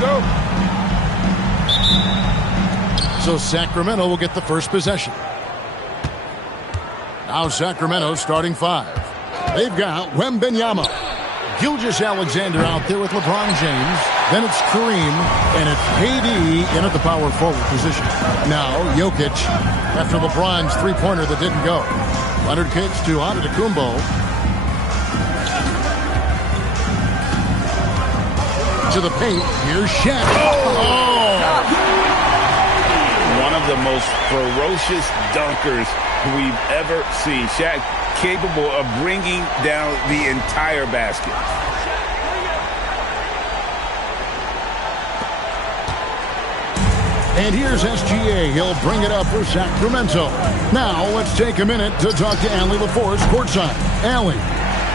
Go. So Sacramento will get the first possession. Now Sacramento starting 5. They've got Wembanyama. Gilgeous-Alexander out there with LeBron James. Then it's Kareem, and it's KD in at the power forward position. Now Jokic after LeBron's three-pointer that didn't go. Leonard kicks to Antetokounmpo. To the paint. Here's Shaq. Oh! One of the most ferocious dunkers we've ever seen. Shaq capable of bringing down the entire basket. And here's SGA. He'll bring it up for Sacramento. Now let's take a minute to talk to Allie LaForce courtside. Allie.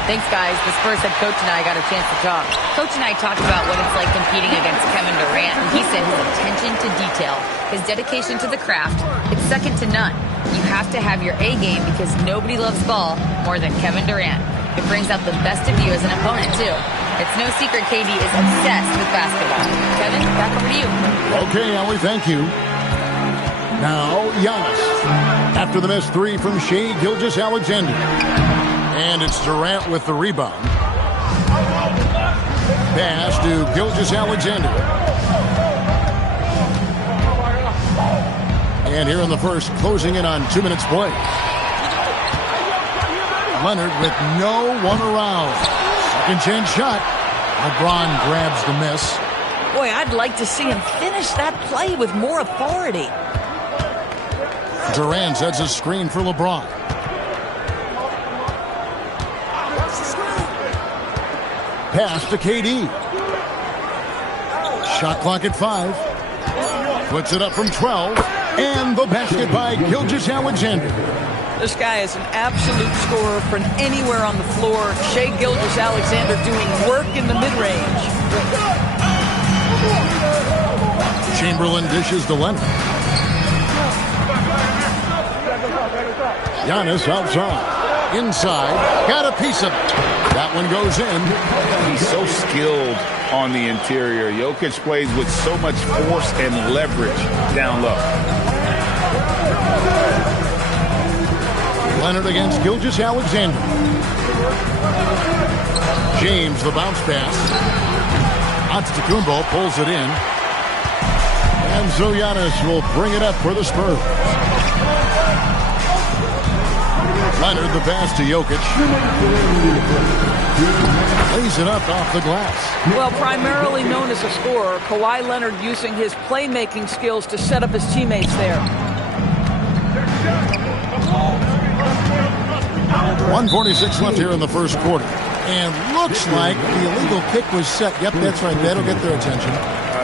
Thanks, guys. The Spurs head coach and I got a chance to talk. Coach and I talked about what it's like competing against Kevin Durant, and he said his attention to detail, his dedication to the craft, it's second to none. You have to have your A game because nobody loves ball more than Kevin Durant. It brings out the best of you as an opponent, too. It's no secret KD is obsessed with basketball. Kevin, back over to you. Okay, Allie, thank you. Now, Giannis. After the missed three from Shai Gilgeous-Alexander. And it's Durant with the rebound. Pass to Gilgeous-Alexander. And here in the first, closing in on 2 minutes play. Leonard with no one around. Second chance shot. LeBron grabs the miss. Boy, I'd like to see him finish that play with more authority. Durant sets a screen for LeBron. Pass to KD. Shot clock at 5. Puts it up from 12. And the basket by Gilgeous-Alexander. This guy is an absolute scorer from anywhere on the floor. Shai Gilgeous-Alexander doing work in the mid-range. Chamberlain dishes to Leonard. Giannis outside. Inside. Got a piece of it. That one goes in. He's so skilled on the interior. Jokic plays with so much force and leverage down low. Leonard against Gilgeous-Alexander. James, the bounce pass. Antetokounmpo pulls it in. And so Giannis will bring it up for the Spurs. Leonard, the pass to Jokic. Lays it up off the glass. Well, primarily known as a scorer, Kawhi Leonard using his playmaking skills to set up his teammates there. 1:46 left here in the first quarter. And looks like the illegal kick was set. Yep, that's right. That'll get their attention.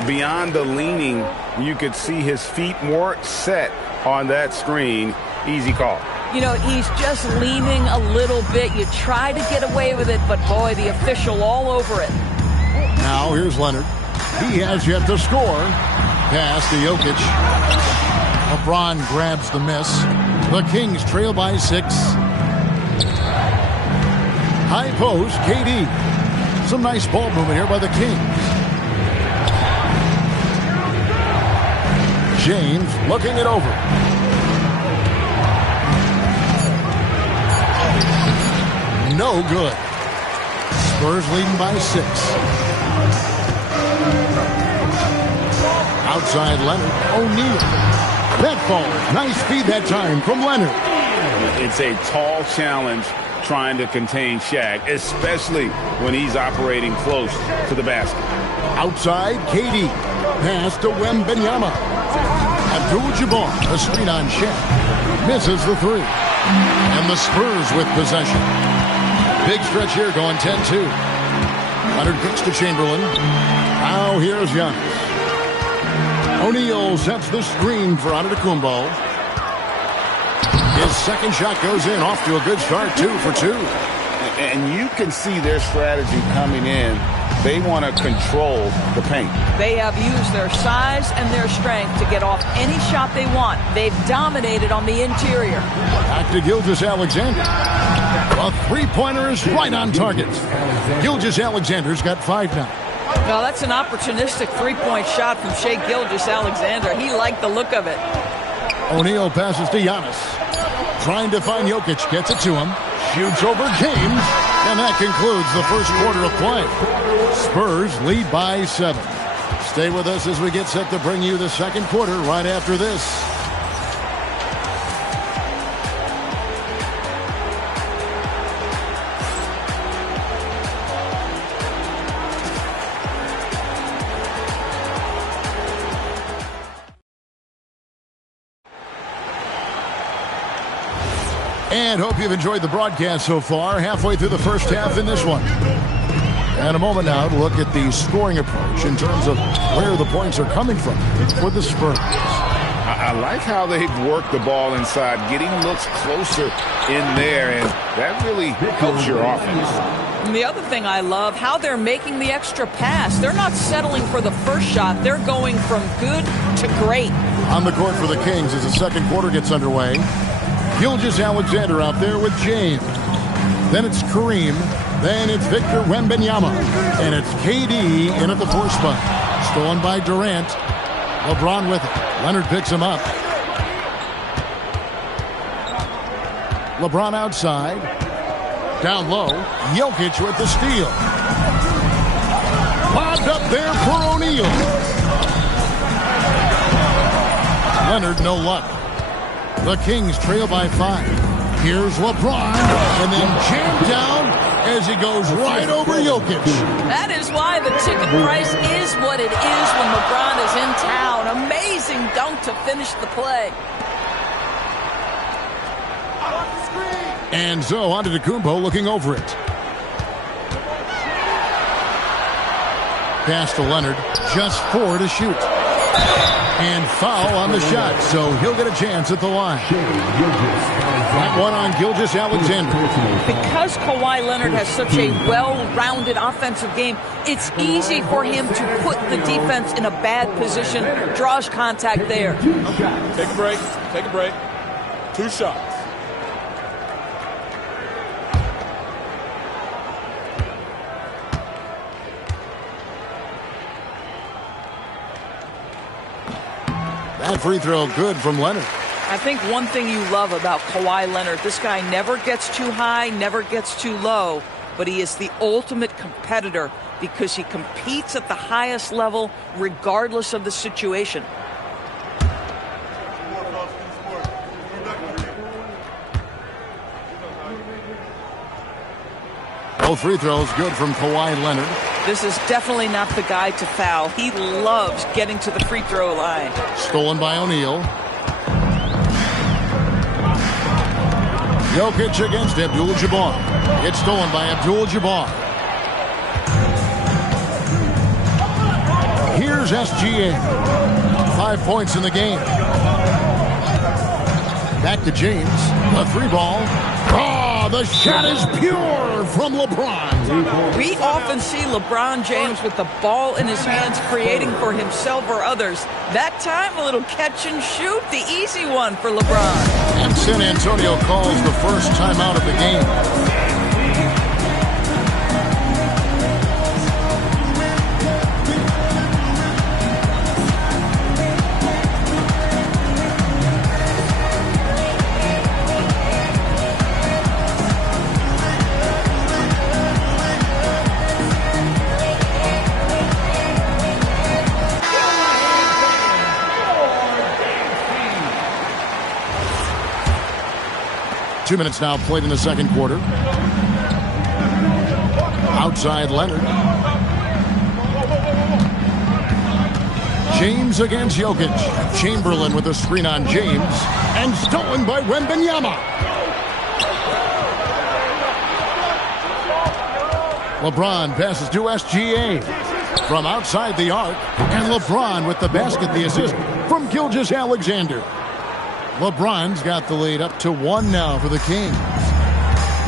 Beyond the leaning, you could see his feet more set on that screen. Easy call. You know, he's just leaning a little bit. You try to get away with it, but boy, the official all over it. Now here's Leonard. He has yet to score. Pass to Jokic. LeBron grabs the miss. The Kings trail by 6. High post, KD. Some nice ball movement here by the Kings. James looking it over. No good. Spurs leading by 6. Outside Leonard. O'Neal. That falls. Nice feed that time from Leonard. It's a tall challenge trying to contain Shaq, especially when he's operating close to the basket. Outside, KD. Pass to Wembanyama. Abdul-Jabbar. A screen on Shaq. Misses the 3. And the Spurs with possession. Big stretch here going 10-2. Leonard kicks to Chamberlain. Now here's Giannis. O'Neal sets the screen for Antetokounmpo. His second shot goes in, off to a good start, 2 for 2. And you can see their strategy coming in. They want to control the paint. They have used their size and their strength to get off any shot they want. They've dominated on the interior. Back to Gilgeous-Alexander. A three-pointer is right on target. Gilgeous-Alexander's got 5 now. Well, that's an opportunistic three-point shot from Shai Gilgeous-Alexander. He liked the look of it. O'Neal passes to Giannis. Trying to find Jokic, gets it to him. Shoots over James, and that concludes the first quarter of play. Spurs lead by 7. Stay with us as we get set to bring you the second quarter right after this. And hope you've enjoyed the broadcast so far. Halfway through the first half in this one. And a moment now to look at the scoring approach in terms of where the points are coming from for the Spurs. I like how they've worked the ball inside, getting looks closer in there, and that really helps your offense. And the other thing I love, how they're making the extra pass. They're not settling for the first shot. They're going from good to great. On the court for the Kings as the second quarter gets underway. Gilgeous-Alexander out there with James. Then it's Kareem. Then it's Victor Wembanyama. And it's KD in at the 4 spot. Stolen by Durant. LeBron with it. Leonard picks him up. LeBron outside. Down low. Jokic with the steal. Lobbed up there for O'Neal. Leonard, no luck. The Kings trail by 5. Here's LeBron, and then jammed down as he goes right over Jokic. That is why the ticket price is what it is when LeBron is in town. Amazing dunk to finish the play. And so Antetokounmpo looking over it. Pass to Leonard, just 4 to shoot. And foul on the shot, so he'll get a chance at the line. That one on Gilgeous-Alexander. Because Kawhi Leonard has such a well-rounded offensive game, it's easy for him to put the defense in a bad position, draws contact there. Okay, take a break, take a break. 2 shots. That free throw good from Leonard. I think one thing you love about Kawhi Leonard, this guy never gets too high, never gets too low, but he is the ultimate competitor because he competes at the highest level regardless of the situation. Both free throws good from Kawhi Leonard. This is definitely not the guy to foul. He loves getting to the free throw line. Stolen by O'Neal. Jokic against Abdul-Jabbar. It's stolen by Abdul-Jabbar. Here's SGA. 5 points in the game. Back to James. A 3-ball. Oh, the shot is pure from LeBron. We often see LeBron James with the ball in his hands creating for himself or others. That time, a little catch and shoot, the easy one for LeBron. And San Antonio calls the first timeout of the game. Two minutes now played in the second quarter. Outside Leonard. James against Jokic. Chamberlain with a screen on James. And stolen by Wembanyama. LeBron passes to SGA. From outside the arc. And LeBron with the basket, the assist from Gilgeous-Alexander. LeBron's got the lead up to 1 now for the Kings.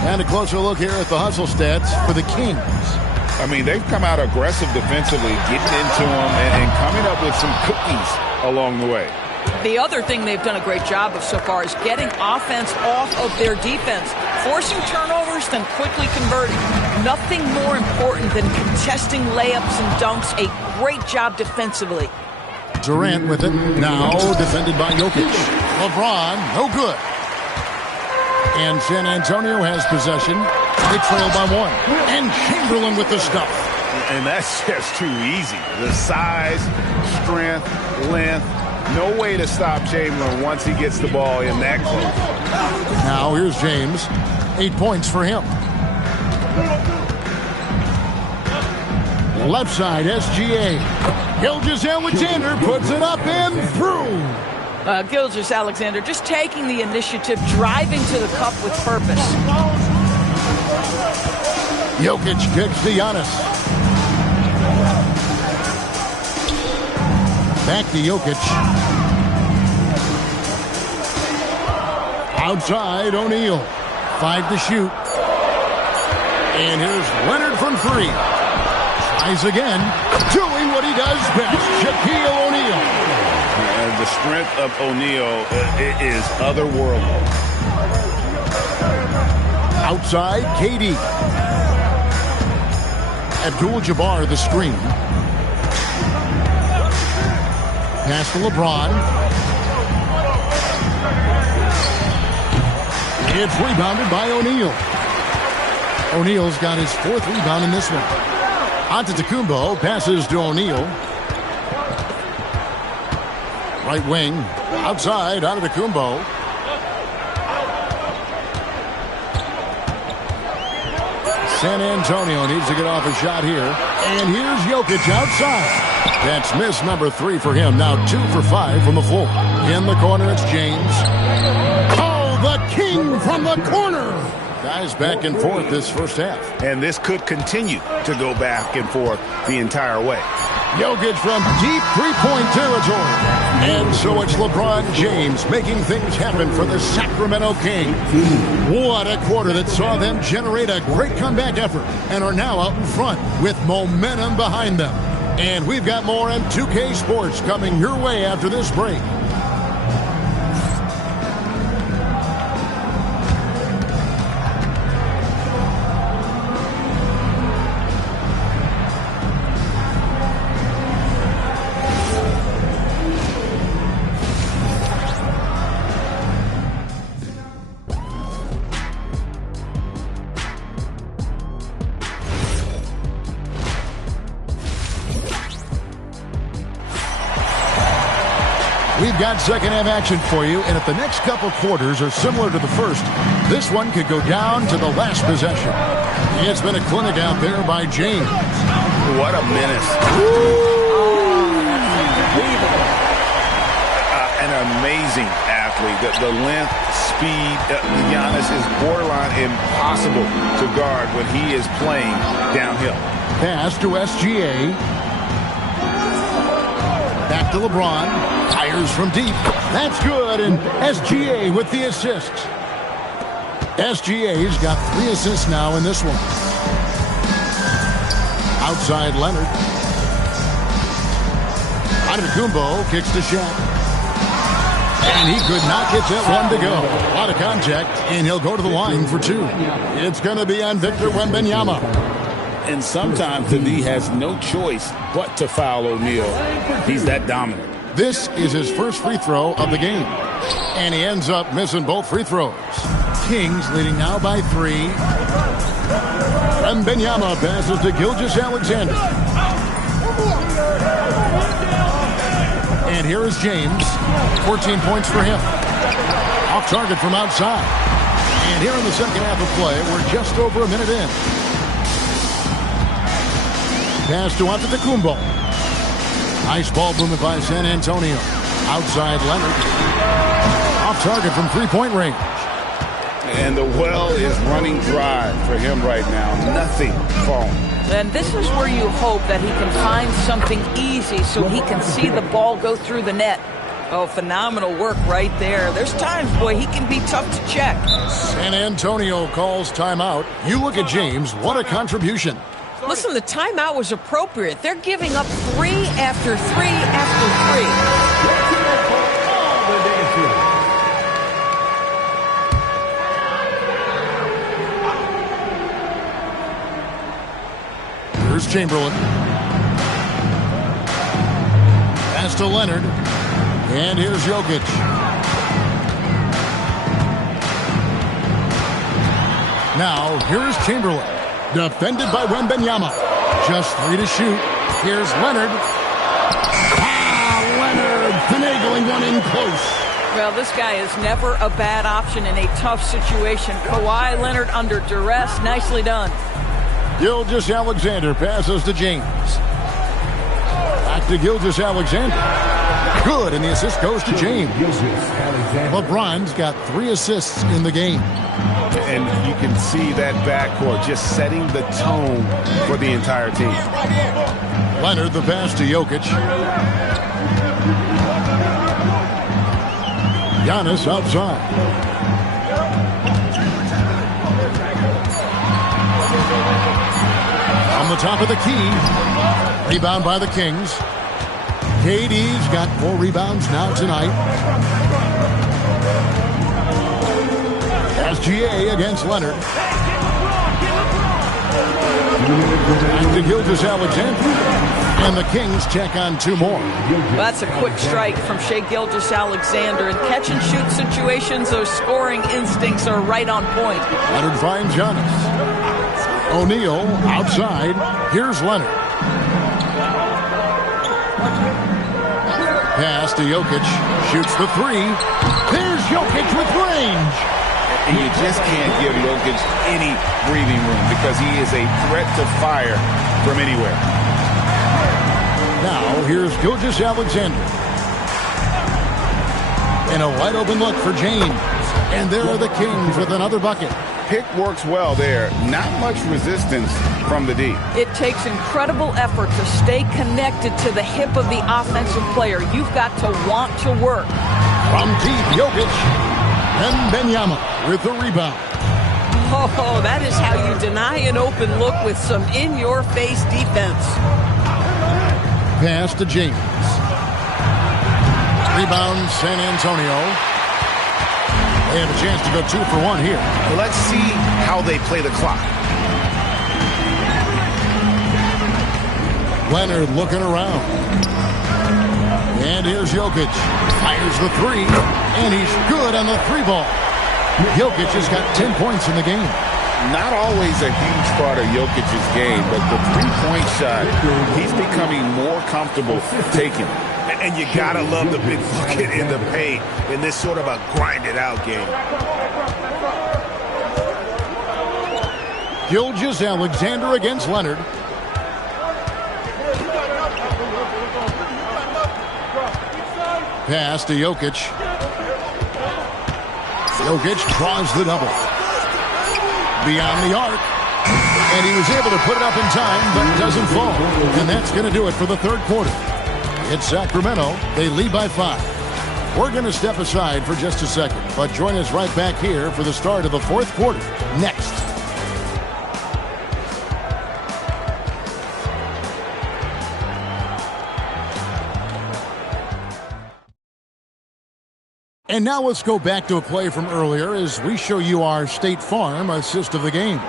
And a closer look here at the hustle stats for the Kings. I mean, they've come out aggressive defensively, getting into them and coming up with some cookies along the way. The other thing they've done a great job of so far is getting offense off of their defense, forcing turnovers than quickly converting. Nothing more important than contesting layups and dunks. A great job defensively. Durant with it. Now defended by Jokic. LeBron, no good. And San Antonio has possession. They trail by 1. And Chamberlain with the stuff. And that's just too easy. The size, strength, length. No way to stop Chamberlain once he gets the ball in that close. Now here's James. 8 points for him. Left side, SGA. Gilgeous-Alexander puts it up and through. Gilgeous-Alexander just taking the initiative, driving to the cup with purpose. Jokic kicks to Giannis. Back to Jokic. Outside, O'Neal. 5 to shoot. And here's Leonard from 3. Tries again. Doing what he does best. Shaquille O'Neal. The strength of O'Neal is otherworldly. Outside, KD. Abdul-Jabbar the screen. Pass to LeBron. It's rebounded by O'Neal. O'Neal's got his 4th rebound in this one. Antetokounmpo passes to O'Neal. Right wing. Outside, Antetokounmpo. San Antonio needs to get off a shot here. And here's Jokic outside. That's miss number 3 for him. Now 2 for 5 from the floor. In the corner, it's James. Oh, the king from the corner. Guys back and forth this first half. And this could continue to go back and forth the entire way. Jokic from deep three-point territory. And so it's LeBron James making things happen for the Sacramento Kings. What a quarter that saw them generate a great comeback effort and are now out in front with momentum behind them. And we've got more M2K Sports coming your way after this break. We've got second half action for you, and if the next couple quarters are similar to the first, this one could go down to the last possession. It's been a clinic out there by James. What a menace. An amazing athlete. The length, speed, Giannis is borderline impossible to guard when he is playing downhill. Pass to SGA. Back to LeBron. Fires from deep. That's good, and SGA with the assist. SGA's got 3 assists now in this one. Outside Leonard. Antetokounmpo kicks to Shaq. And he could not get that one to go. A lot of contact, and he'll go to the line for 2. It's going to be on Victor Wembanyama. And sometimes the D has no choice but to foul O'Neal. He's that dominant. This is his first free throw of the game. And he ends up missing both free throws. Kings leading now by 3. Wembanyama passes to Gilgeous-Alexander. And here is James. 14 points for him. Off target from outside. And here in the second half of play, we're just over a minute in. Pass to Antetokounmpo. Nice ball movement by San Antonio. Outside Leonard. Off target from three-point range. And the well is running dry for him right now. Nothing falling. And this is where you hope that he can find something easy so he can see the ball go through the net. Oh, phenomenal work right there. There's times, boy, he can be tough to check. San Antonio calls timeout. You look at James. What a contribution. Listen, the timeout was appropriate. They're giving up 3 after 3 after 3. Here's Chamberlain. Pass to Leonard. And here's Jokic. Now, here's Chamberlain. Defended by Wembanyama. Just 3 to shoot. Here's Leonard. Leonard finagling one in close. Well, this guy is never a bad option in a tough situation. Kawhi Leonard under duress. Nicely done. Gilgeous-Alexander passes to James. Back to Gilgeous-Alexander. Good, and the assist goes to James. LeBron's got 3 assists in the game. And you can see that backcourt just setting the tone for the entire team. Leonard, the pass to Jokic. Giannis outside. On the top of the key. Rebound by the Kings. KD's got 4 rebounds now tonight. SGA against Leonard. Back to Gilgeous-Alexander. And the Kings check on 2 more. Well, that's a quick strike from Shai Gilgeous-Alexander. In catch-and-shoot situations, those scoring instincts are right on point. Leonard finds Giannis. O'Neal outside. Here's Leonard. Pass to Jokic. Shoots the 3. There's Jokic with range. And you just can't give Jokic any breathing room because he is a threat to fire from anywhere. Now, here's Gilgeous-Alexander. And a wide open look for James. And there are the Kings with another bucket. Pick works well there. Not much resistance from the D. It takes incredible effort to stay connected to the hip of the offensive player. You've got to want to work. From deep, Jokic. Wembanyama with the rebound. Oh, that is how you deny an open look with some in-your-face defense. Pass to James. Rebound, San Antonio. They have a chance to go 2 for 1 here. Well, let's see how they play the clock. Leonard looking around. And here's Jokic. Fires the 3. And he's good on the 3-ball. Jokic has got 10 points in the game. Not always a huge part of Jokic's game, but the 3-point shot, he's becoming more comfortable taking. And you gotta love the big bucket in the paint in this sort of a grinded-out game. Gilgeous-Alexander against Leonard. Pass to Jokic. Jokic draws the double. Beyond the arc. And he was able to put it up in time, but doesn't fall. And that's going to do it for the 3rd quarter. It's Sacramento. They lead by 5. We're going to step aside for just a second, but join us right back here for the start of the 4th quarter. Next. And now let's go back to a play from earlier as we show you our State Farm assist of the game.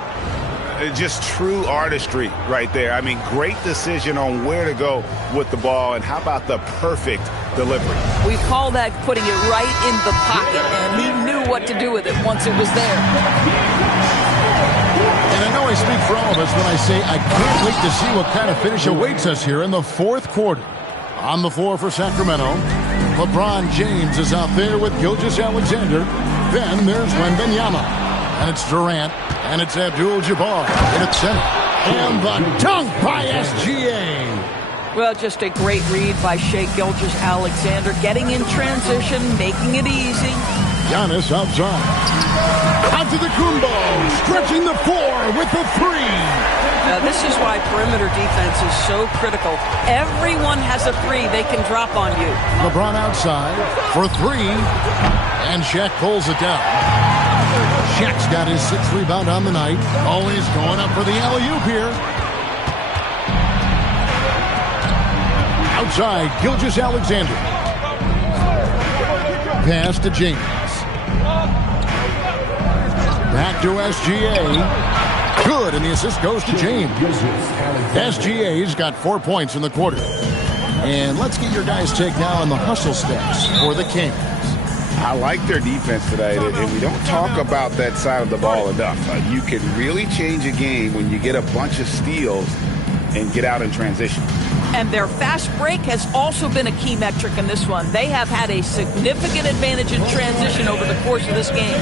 Just true artistry right there. I mean, great decision on where to go with the ball, and how about the perfect delivery? We call that putting it right in the pocket, and he knew what to do with it once it was there. And I know I speak for all of us when I say I can't wait to see what kind of finish awaits us here in the 4th quarter. On the floor for Sacramento, LeBron James is out there with Gilgeous-Alexander. Then there's Wembanyama. And it's Durant. And it's Abdul-Jabbar in its center. And the dunk by SGA. Well, just a great read by Shai Gilgeous-Alexander. Getting in transition, making it easy. Giannis outside. Out to the Kumbo. Stretching the 4 with the 3. Now, this is why perimeter defense is so critical. Everyone has a 3 they can drop on you. LeBron outside for 3. And Shaq pulls it down. Shaq's got his 6th rebound on the night. Always going up for the alley-oop here. Outside, Gilgeous-Alexander. Pass to James. Back to SGA. Good, and the assist goes to James. SGA's got 4 points in the quarter. And let's get your guys' take now on the hustle stats for the Kings. I like their defense today, and we don't talk about that side of the ball enough. You can really change a game when you get a bunch of steals and get out in transition. And their fast break has also been a key metric in this one. They have had a significant advantage in transition over the course of this game.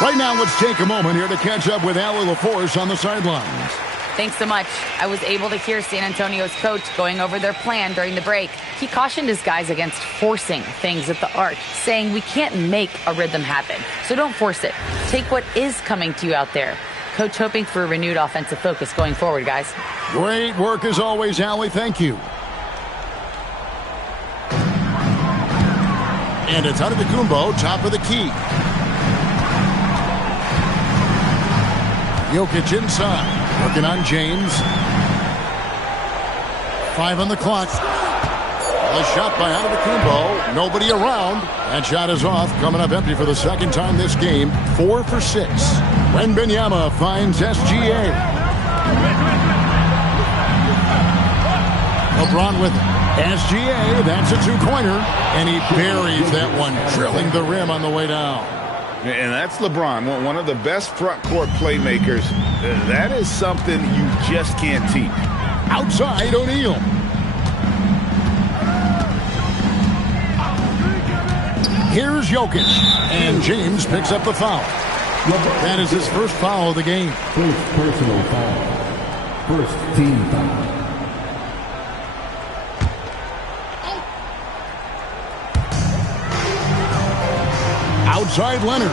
Right now, let's take a moment here to catch up with Allie LaForce on the sidelines. Thanks so much. I was able to hear San Antonio's coach going over their plan during the break. He cautioned his guys against forcing things at the arc, saying we can't make a rhythm happen, so don't force it. Take what is coming to you out there. Coach hoping for a renewed offensive focus going forward, guys. Great work as always, Allie. Thank you. And it's Antetokounmpo, top of the key. Jokic inside, working on James. 5 on the clock. A shot by Antetokounmpo. Nobody around. That shot is off. Coming up empty for the second time this game. 4 for 6. Wembanyama finds SGA. LeBron with it. SGA, that's a two-pointer. And he buries that one, drilling the rim on the way down. And that's LeBron, one of the best front court playmakers. That is something you just can't teach. Outside, O'Neal. Here's Jokic. And James picks up the foul. That is his first foul of the game. First personal foul. First team foul. Outside Leonard.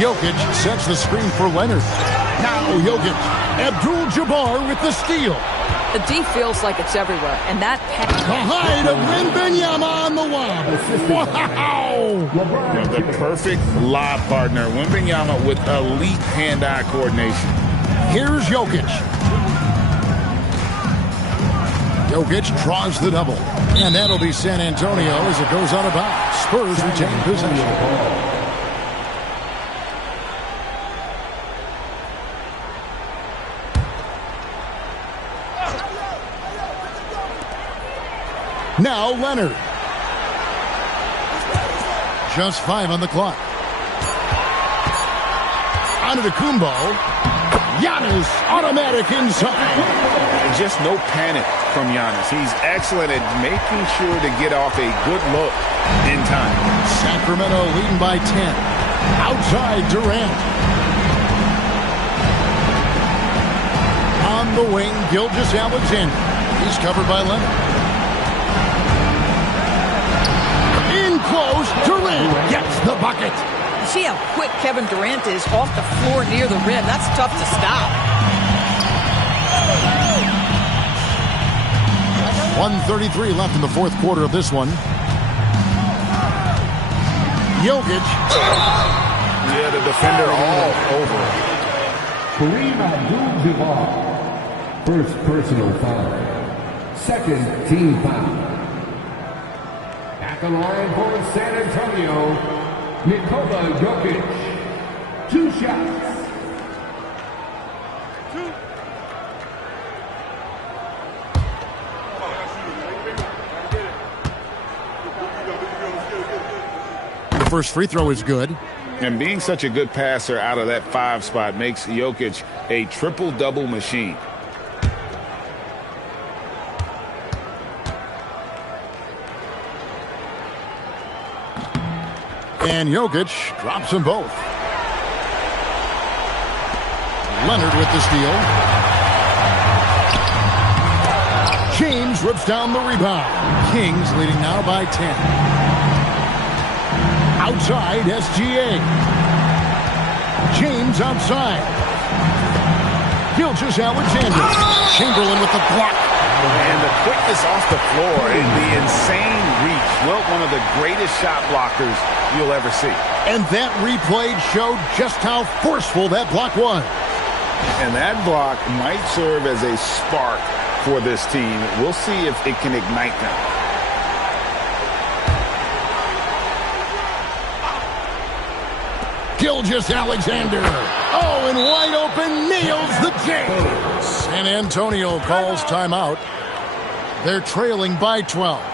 Jokic sets the screen for Leonard. Now Jokic. Abdul-Jabbar with the steal. The D feels like it's everywhere, and that The height of Wembanyama on the lob. Wow! The perfect lob partner. Wembanyama with elite hand-eye coordination. Here's Jokic. Jokic draws the double. And that'll be San Antonio as it goes out of bounds. Spurs retain possession. Now Leonard. Just 5 on the clock. Antetokounmpo. Giannis automatic inside. Just no panic from Giannis. He's excellent at making sure to get off a good look in time. Sacramento leading by 10. Outside Durant. On the wing, Gilgeous-Alexander. He's covered by Leonard. In close, Durant gets the bucket. You see how quick Kevin Durant is off the floor near the rim. That's tough to stop. 1:33 left in the fourth quarter of this one. Jokic. Yeah, the defender all over. Kareem Abdul-Jabbar. First personal foul. Second team foul. At the line for San Antonio, Nikola Jokic. 2 shots. first free throw is good. And being such a good passer out of that 5 spot makes Jokic a triple-double machine. And Jokic drops them both. Leonard with the steal. James rips down the rebound. Kings leading now by 10. Outside, SGA. James outside. Gilgeous-Alexander. Chamberlain with the block. And the quickness off the floor and the insane reach. Well, one of the greatest shot blockers you'll ever see. And that replay showed just how forceful that block was. And that block might serve as a spark for this team. We'll see if it can ignite them. Gilgeous-Alexander. Oh, and wide open, nails the J. San Antonio calls timeout. They're trailing by 12.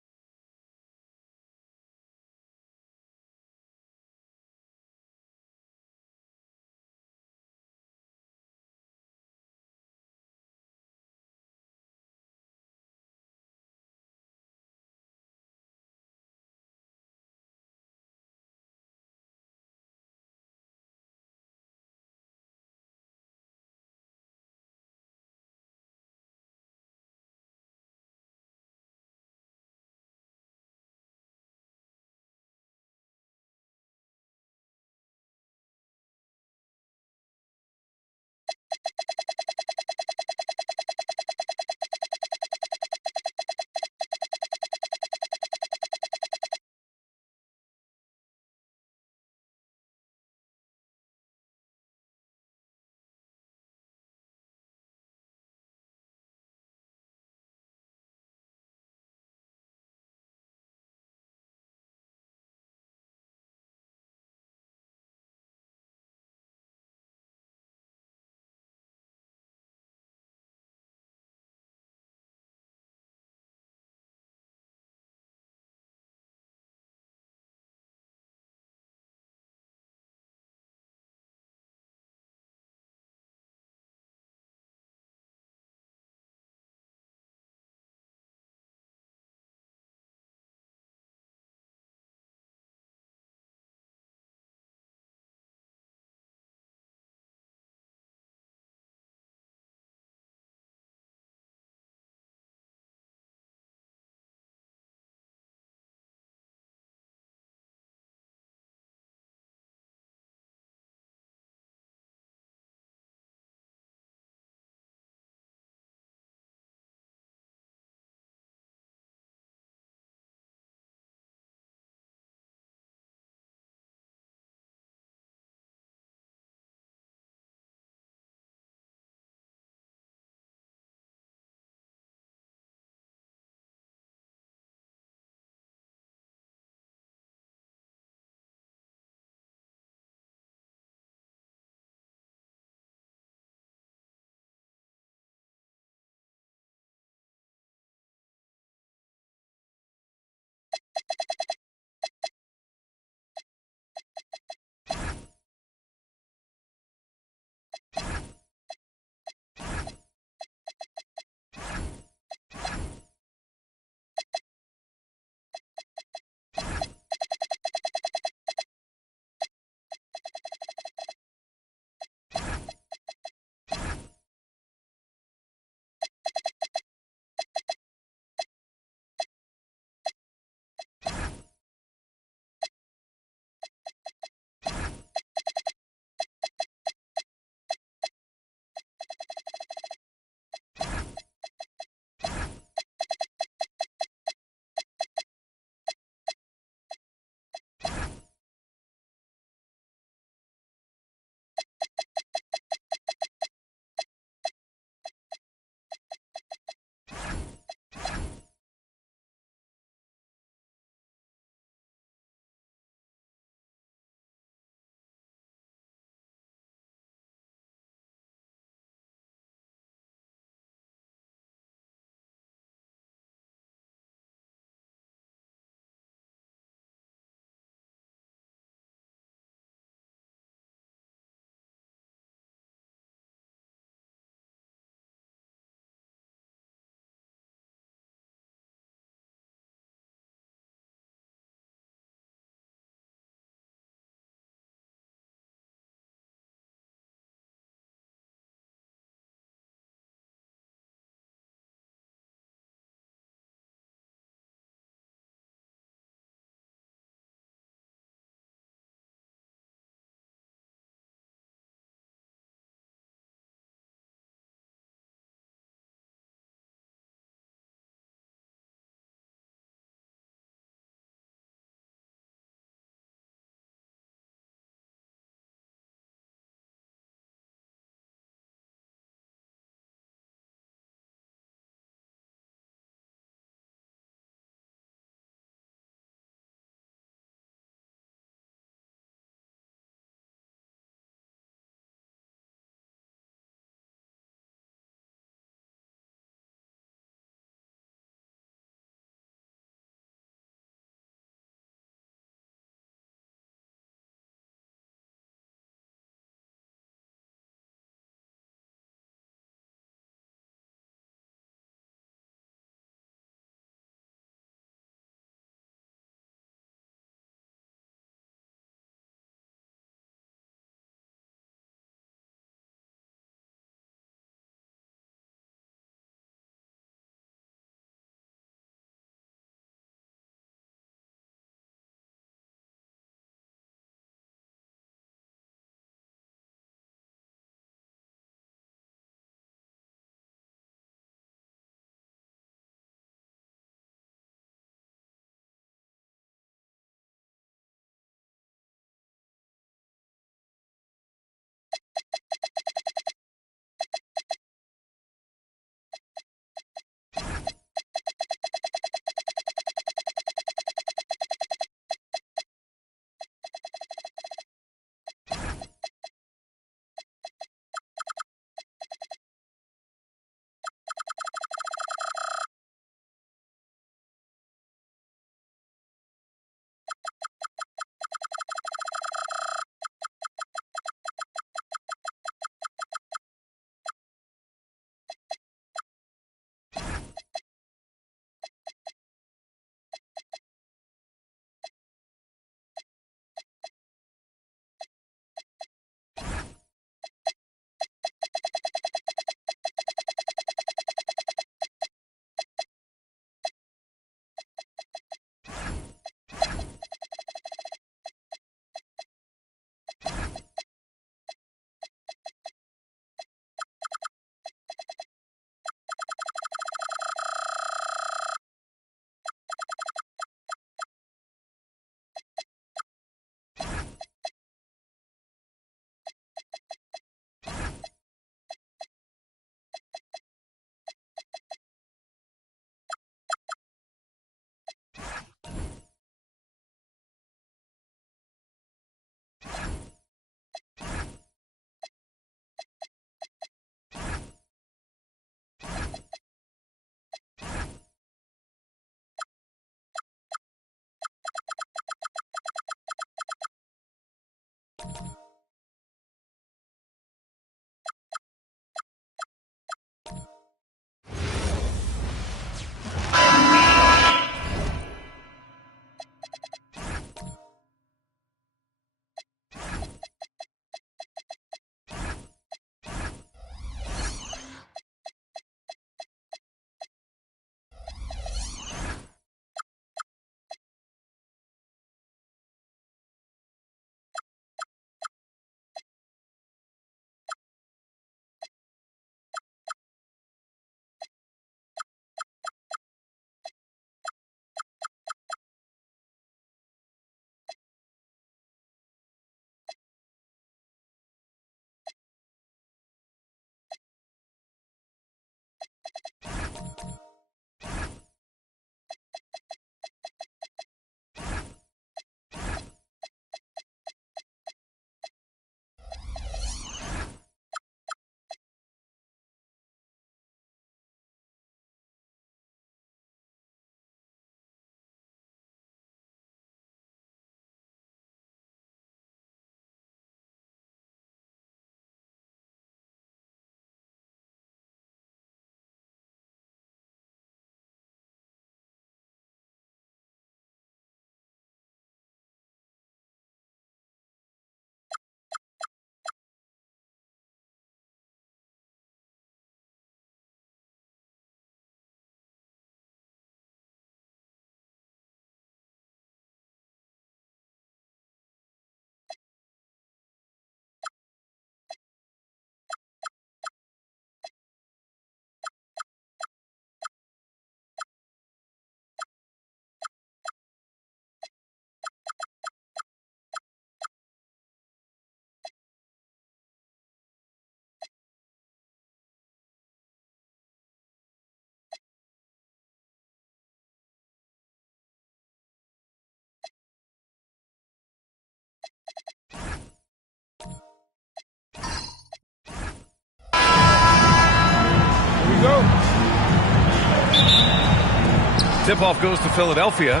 Tip-off goes to Philadelphia.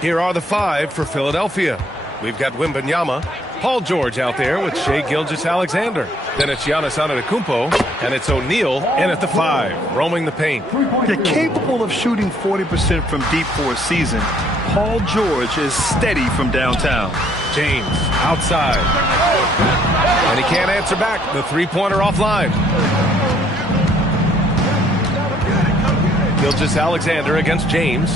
Here are the 5 for Philadelphia. We've got Wembanyama, Paul George out there with Shai Gilgeous-Alexander. Then it's Giannis Antetokounmpo, and it's O'Neal in at the 5, roaming the paint. They're capable of shooting 40% from deep for a season. Paul George is steady from downtown. James outside. And he can't answer back. The three-pointer offline. Gilgeous-Alexander against James.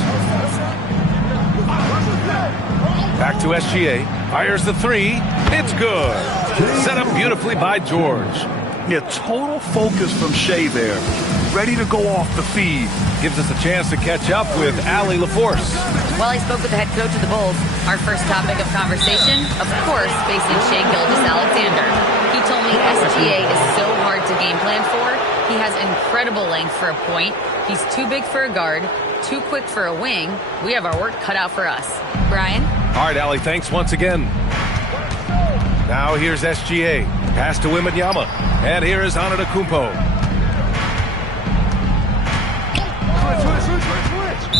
Back to SGA. Fires the 3. It's good. Set up beautifully by George. Yeah, total focus from Shai there. Ready to go off the feed. Gives us a chance to catch up with Allie LaForce. While I spoke with the head coach of the Bulls, our first topic of conversation, of course, facing Shai Gilgeous-Alexander. He told me SGA is so hard to game plan for. He has incredible length for a point. He's too big for a guard, too quick for a wing. We have our work cut out for us. Brian? All right, Allie, thanks once again. Now here's SGA. Pass to Wembanyama. And here is Antetokounmpo.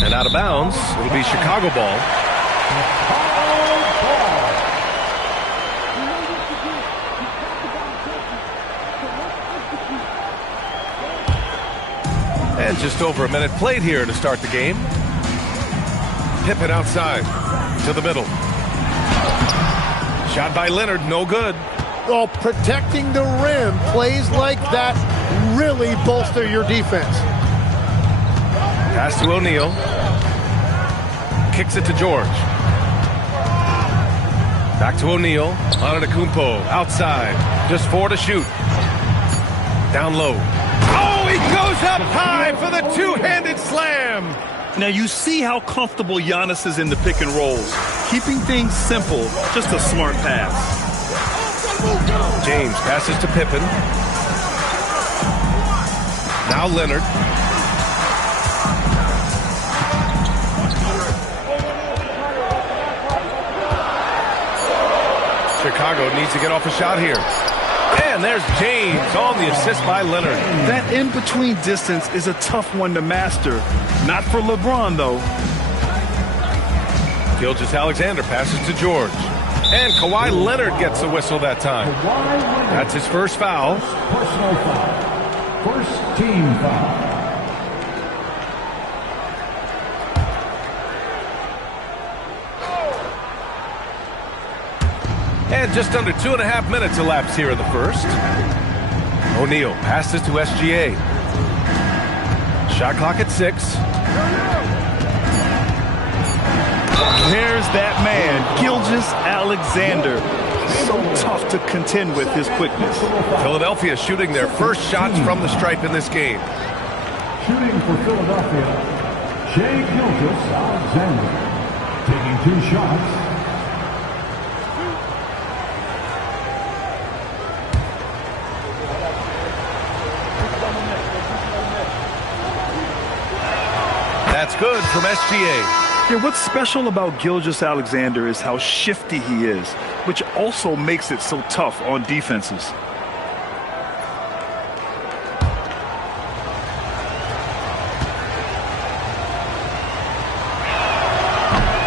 And out of bounds, it'll be Chicago ball. And just over a minute played here to start the game. Pippen outside to the middle. Shot by Leonard, no good. Well, protecting the rim, plays like that really bolster your defense. Pass to O'Neal. Kicks it to George. Back to O'Neal. Antetokounmpo outside. Just 4 to shoot. Down low. Oh, he goes up high for the two-handed slam. Now you see how comfortable Giannis is in the pick and rolls. Keeping things simple, just a smart pass. James passes to Pippen. Now Leonard. Chicago needs to get off a shot here. And there's James on the assist by Leonard. That in-between distance is a tough one to master. Not for LeBron, though. Gilgeous-Alexander passes to George. And Kawhi Leonard gets a whistle that time. That's his first foul. Personal foul. First team foul. And just under 2.5 minutes elapsed here in the first. O'Neal passes to SGA. Shot clock at 6. There's that man, Gilgeous-Alexander. So tough to contend with his quickness. Philadelphia shooting their first shots from the stripe in this game. Shooting for Philadelphia, Shai Gilgeous-Alexander. Taking 2 shots. That's good from SGA. Yeah, what's special about Gilgeous-Alexander is how shifty he is, which also makes it so tough on defenses.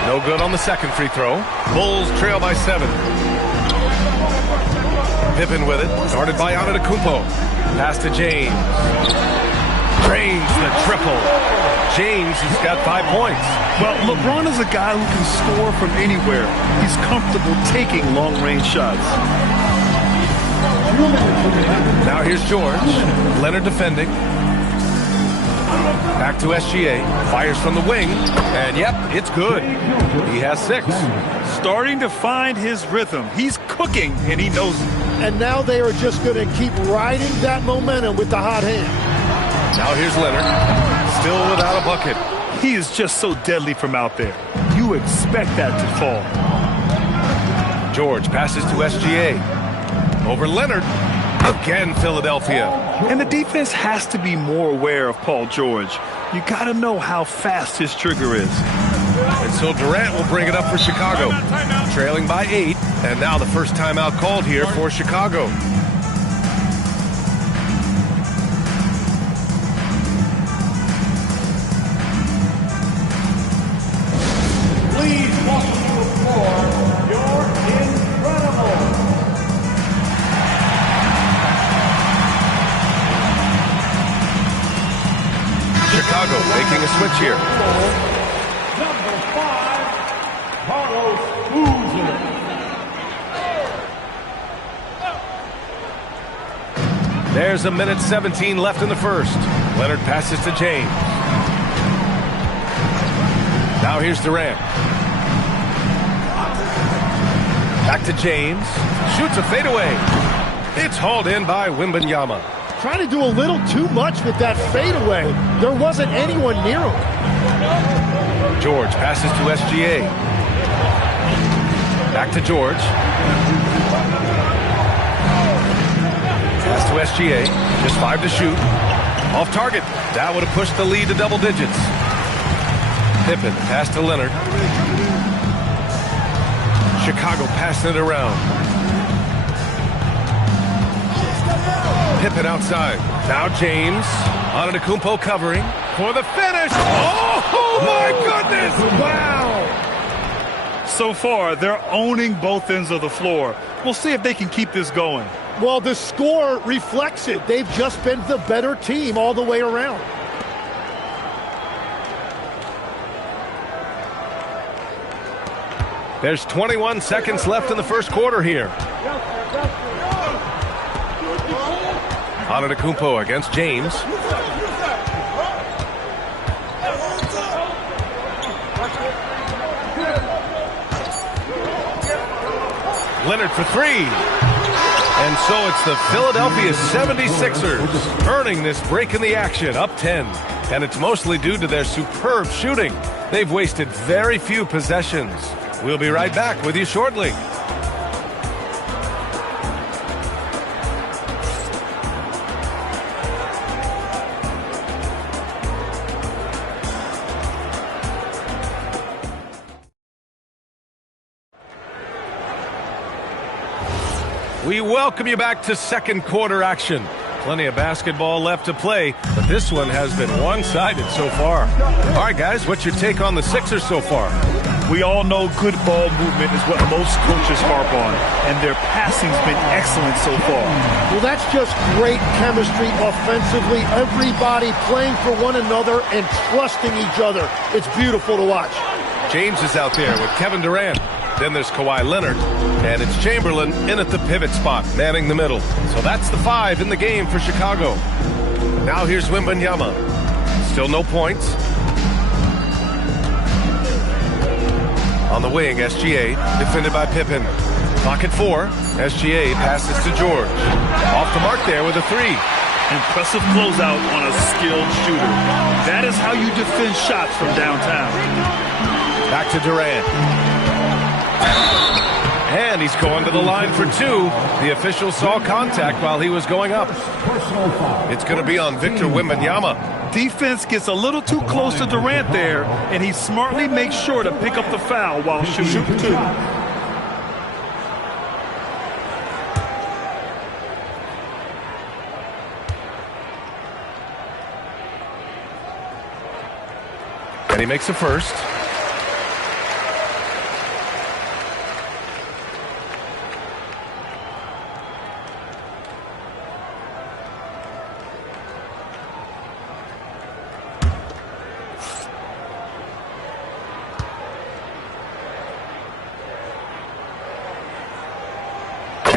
No good on the second free throw. Bulls trail by 7. Pippen with it, guarded by Antetokounmpo. Pass to James. Drains the triple. James has got 5 points. Well, LeBron is a guy who can score from anywhere. He's comfortable taking long-range shots. Now here's George. Leonard defending. Back to SGA. Fires from the wing. And yep, it's good. He has 6. Starting to find his rhythm. He's cooking, and he knows it. And now they are just going to keep riding that momentum with the hot hand. Now here's Leonard. Still without a bucket. He is just so deadly from out there. You expect that to fall. George passes to SGA. Over Leonard. Again, Philadelphia. And the defense has to be more aware of Paul George. You got to know how fast his trigger is. And so Durant will bring it up for Chicago. Trailing by 8. And now the first timeout called here for Chicago. switch here. Number 5, Carlos Boozer. There's a minute 17 left in the first. Leonard passes to James. Now here's Durant. Back to James. Shoots a fadeaway. It's hauled in by Wembanyama. Trying to do a little too much with that fadeaway. There wasn't anyone near him. George passes to SGA. Back to George. Pass to SGA. Just 5 to shoot. Off target. That would have pushed the lead to double digits. Pippen pass to Leonard. Chicago passing it around. Pippen outside. Now James. Antetokounmpo covering for the finish. Oh my goodness! Wow! So far, they're owning both ends of the floor. We'll see if they can keep this going. Well, the score reflects it. They've just been the better team all the way around. There's 21 seconds left in the first quarter here. Antetokounmpo against James. Leonard for 3. And so it's the Philadelphia 76ers earning this break in the action, up 10. And it's mostly due to their superb shooting. They've wasted very few possessions. We'll be right back with you shortly. We welcome you back to second quarter action. Plenty of basketball left to play, but this one has been one-sided so far. All right, guys, what's your take on the Sixers so far? We all know good ball movement is what most coaches harp on, and their passing's been excellent so far. Well, that's just great chemistry offensively. Everybody playing for one another and trusting each other. It's beautiful to watch. James is out there with Kevin Durant. Then there's Kawhi Leonard, and it's Chamberlain in at the pivot spot, manning the middle. So that's the 5 in the game for Chicago. Now here's Wembanyama. Still no points. On the wing, SGA, defended by Pippen. Clock at 4. SGA passes to George. Off the mark there with a 3. Impressive closeout on a skilled shooter. That is how you defend shots from downtown. Back to Durant. And he's going to the line for 2. The official saw contact while he was going up. It's going to be on Victor Wembanyama. Defense gets a little too close to Durant there, and he smartly makes sure to pick up the foul while shooting. And he makes a first.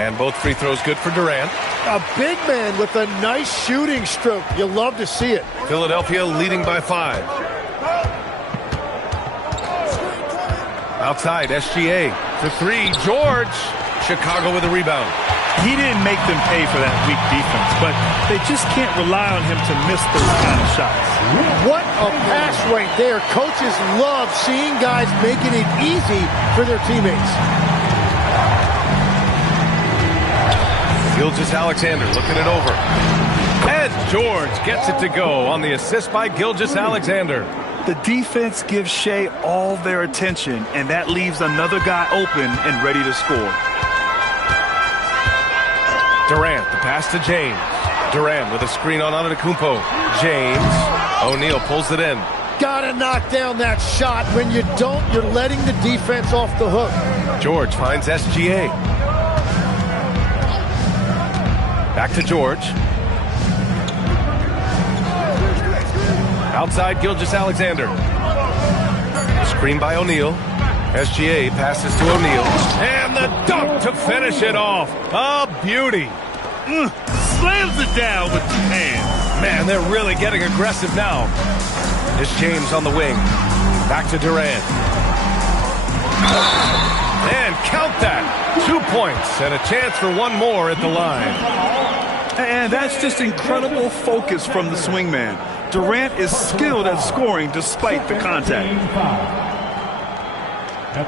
And both free throws good for Durant. A big man with a nice shooting stroke. You love to see it. Philadelphia leading by 5. Outside, SGA for 3. George. Chicago with a rebound. He didn't make them pay for that weak defense, but they just can't rely on him to miss those kind of shots. What a pass right there. Coaches love seeing guys making it easy for their teammates. Gilgeous-Alexander looking it over. And George gets it to go on the assist by Gilgeous-Alexander. The defense gives Shea all their attention, and that leaves another guy open and ready to score. Durant, the pass to James. Durant with a screen on Antetokounmpo. James. O'Neal pulls it in. Gotta knock down that shot. When you don't, you're letting the defense off the hook. George finds SGA. Back to George. Outside Gilgeous-Alexander. Screen by O'Neal. SGA passes to O'Neal. And the dunk to finish it off. A beauty. Slams it down with 2 hands. Man, they're really getting aggressive now. It's James on the wing. Back to Durant. And count that. 2 points and a chance for one more at the line. And that's just incredible focus from the swingman. Durant is skilled at scoring despite the contact.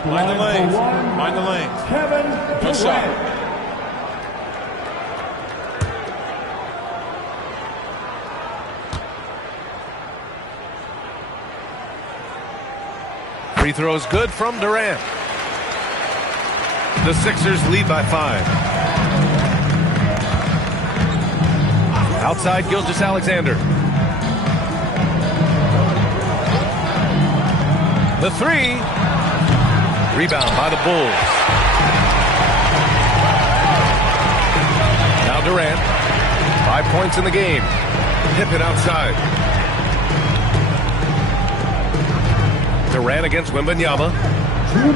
Mind the lanes. Mind the lanes. Kevin Good shot. Free throws good from Durant. The Sixers lead by 5. Outside Gilgeous-Alexander. The 3. Rebound by the Bulls. Now Durant. 5 points in the game. Pippen outside. Durant against Wembanyama.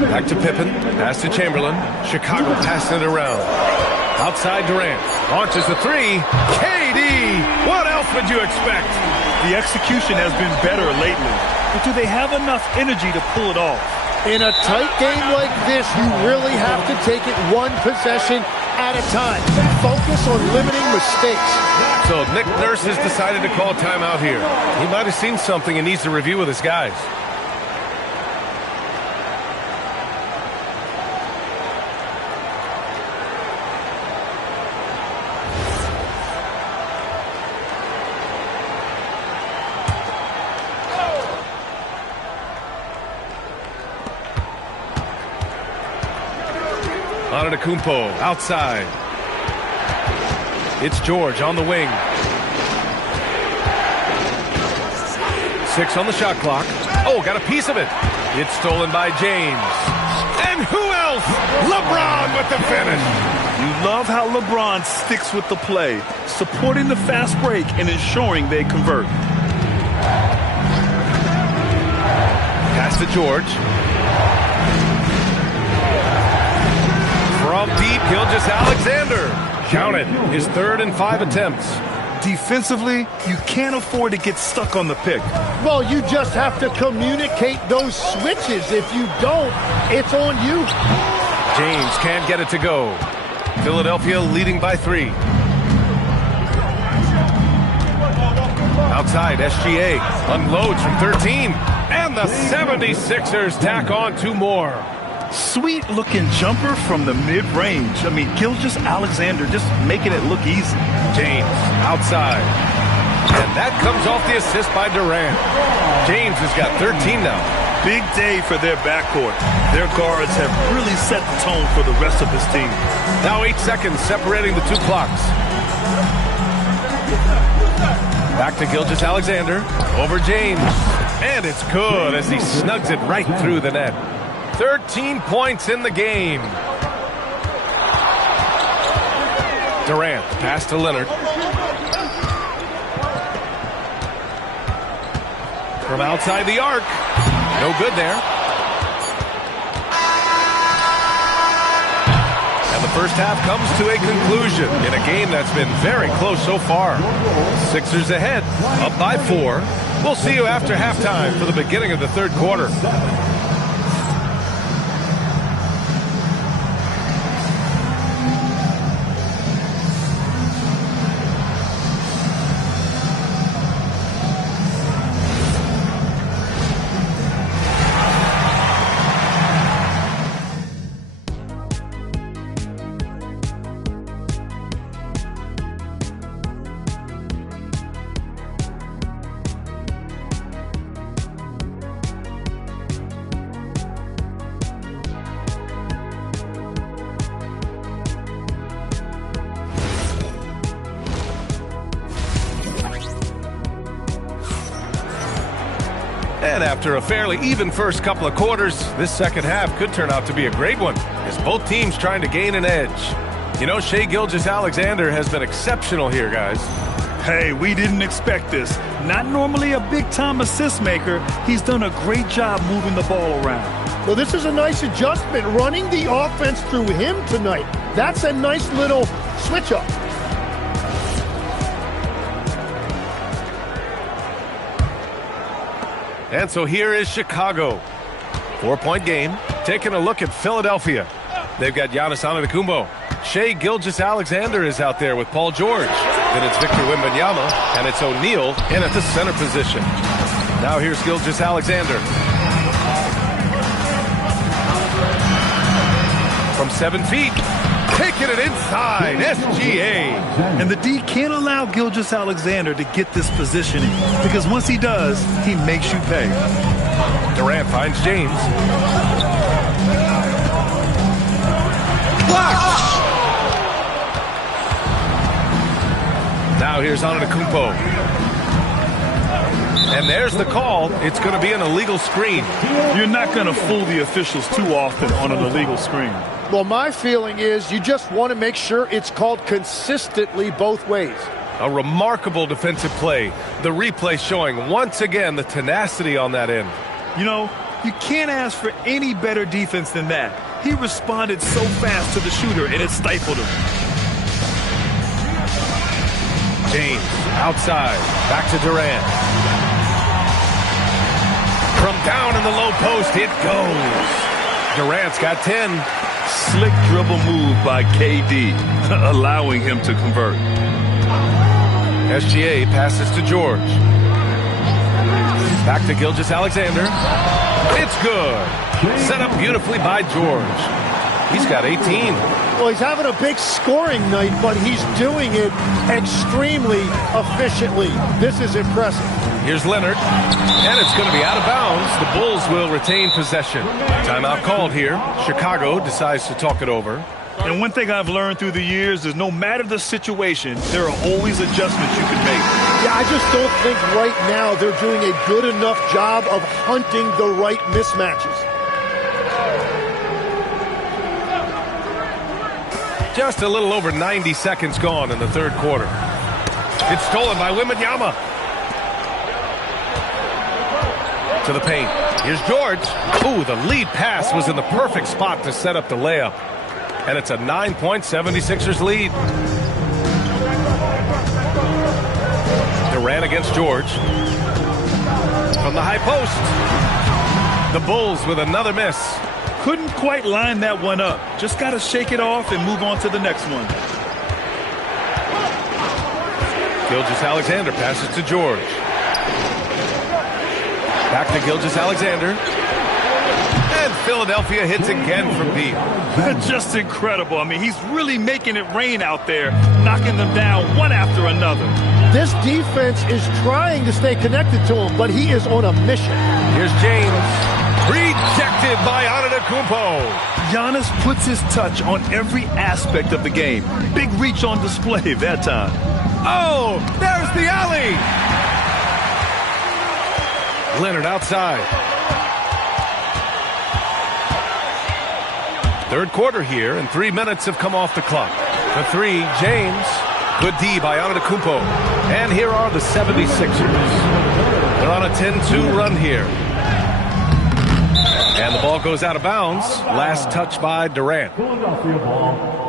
Back to Pippen. Pass to Chamberlain. Chicago passing it around. Outside Durant. Launches the 3. KD! What else would you expect? The execution has been better lately. But do they have enough energy to pull it off? In a tight game like this, you really have to take it one possession at a time. Focus on limiting mistakes. So Nick Nurse has decided to call timeout here. He might have seen something and needs to review with his guys. Antetokounmpo outside. It's George on the wing. 6 on the shot clock. Oh, got a piece of it. It's stolen by James. And who else? LeBron with the finish. You love how LeBron sticks with the play, supporting the fast break and ensuring they convert. Pass to George. From deep, Gilgeous-Alexander. Count it. His 3rd and 5 attempts. Defensively, you can't afford to get stuck on the pick. Well, you just have to communicate those switches. If you don't, it's on you. James can't get it to go. Philadelphia leading by 3. Outside, SGA unloads from 13. And the 76ers tack on 2 more. Sweet-looking jumper from the mid-range. I mean, Gilgeous-Alexander just making it look easy. James outside. And that comes off the assist by Durant. James has got 13 now. Big day for their backcourt. Their guards have really set the tone for the rest of this team. Now 8 seconds separating the 2 clocks. Back to Gilgeous-Alexander. Over James. And it's good as he snugs it right through the net. 13 points in the game. Durant, pass to Leonard. From outside the arc. No good there. And the first half comes to a conclusion in a game that's been very close so far. Sixers ahead, up by 4. We'll see you after halftime for the beginning of the 3rd quarter. And after a fairly even first couple of quarters, this second half could turn out to be a great one, as both teams trying to gain an edge. You know, Shai Gilgeous-Alexander has been exceptional here, guys. Hey, we didn't expect this. Not normally a big-time assist maker. He's done a great job moving the ball around. Well, this is a nice adjustment, running the offense through him tonight. That's a nice little switch-up. And so here is Chicago. 4-point game. Taking a look at Philadelphia. They've got Giannis Antetokounmpo. Shai Gilgeous-Alexander is out there with Paul George. Then it's Victor Wembanyama, and it's O'Neal in at the center position. Now here's Gilgeous-Alexander. From 7 feet, taking it inside, SGA. And the D can't allow Gilgeous-Alexander to get this positioning, because once he does, he makes you pay. Durant finds James. Blocked! Now here's Antetokounmpo. And there's the call. It's going to be an illegal screen. You're not going to fool the officials too often on an illegal screen. Well, my feeling is you just want to make sure it's called consistently both ways. A remarkable defensive play. The replay showing once again the tenacity on that end. You know, you can't ask for any better defense than that. He responded so fast to the shooter, and it stifled him. James, outside, back to Durant. From down in the low post, it goes. Durant's got 10. Slick dribble move by KD, allowing him to convert. SGA passes to George. Back to Gilgeous-Alexander. It's good. Set up beautifully by George. He's got 18. Well, he's having a big scoring night, but he's doing it extremely efficiently. This is impressive. Here's Leonard, and it's going to be out of bounds. The Bulls will retain possession. Timeout called here. Chicago decides to talk it over. And one thing I've learned through the years is no matter the situation, there are always adjustments you can make. Yeah, I just don't think right now they're doing a good enough job of hunting the right mismatches. Just a little over 90 seconds gone in the third quarter. It's stolen by Wembanyama. To the paint. Here's George. Ooh, the lead pass was in the perfect spot to set up the layup. And it's a 9-point 76ers lead. Durant against George. From the high post. The Bulls with another miss. Couldn't quite line that one up. Just got to shake it off and move on to the next one. Gilgeous-Alexander passes to George. Back to Gilgeous-Alexander. And Philadelphia hits again from deep. Just incredible. I mean, he's really making it rain out there, knocking them down one after another. This defense is trying to stay connected to him, but he is on a mission. Here's James. Rejected by Antetokounmpo. Giannis puts his touch on every aspect of the game. Big reach on display that time. Oh, there's the alley. Leonard outside. Third quarter here, and 3 minutes have come off the clock. The three, James. Good D by Antetokounmpo. And here are the 76ers. They're on a 10-2 run here. And the ball goes out of bounds. Last touch by Durant. Philadelphia ball.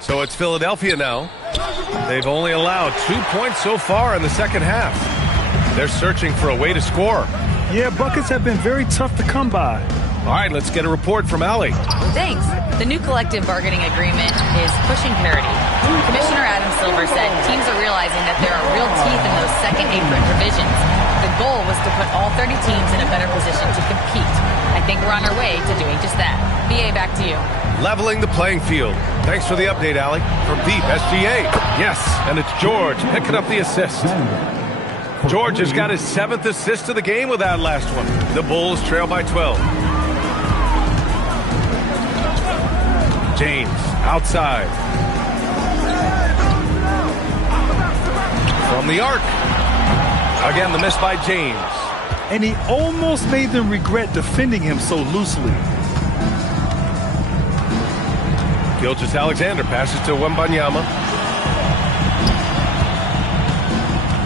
So it's Philadelphia now. They've only allowed 2 points so far in the second half. They're searching for a way to score. Yeah, buckets have been very tough to come by. All right, let's get a report from Allie. Thanks. The new collective bargaining agreement is pushing parity. Commissioner Adam Silver said teams are realizing that there are real teeth in those second apron provisions. The goal was to put all 30 teams in a better position to compete. I think we're on our way to doing just that. BA, back to you. Leveling the playing field. Thanks for the update, Allie. From deep, SGA. Yes, and it's George picking up the assist. George has got his 7th assist of the game with that last one. The Bulls trail by 12. James outside. From the arc. Again, the miss by James. And he almost made them regret defending him so loosely. Gilgeous-Alexander passes to Wembanyama.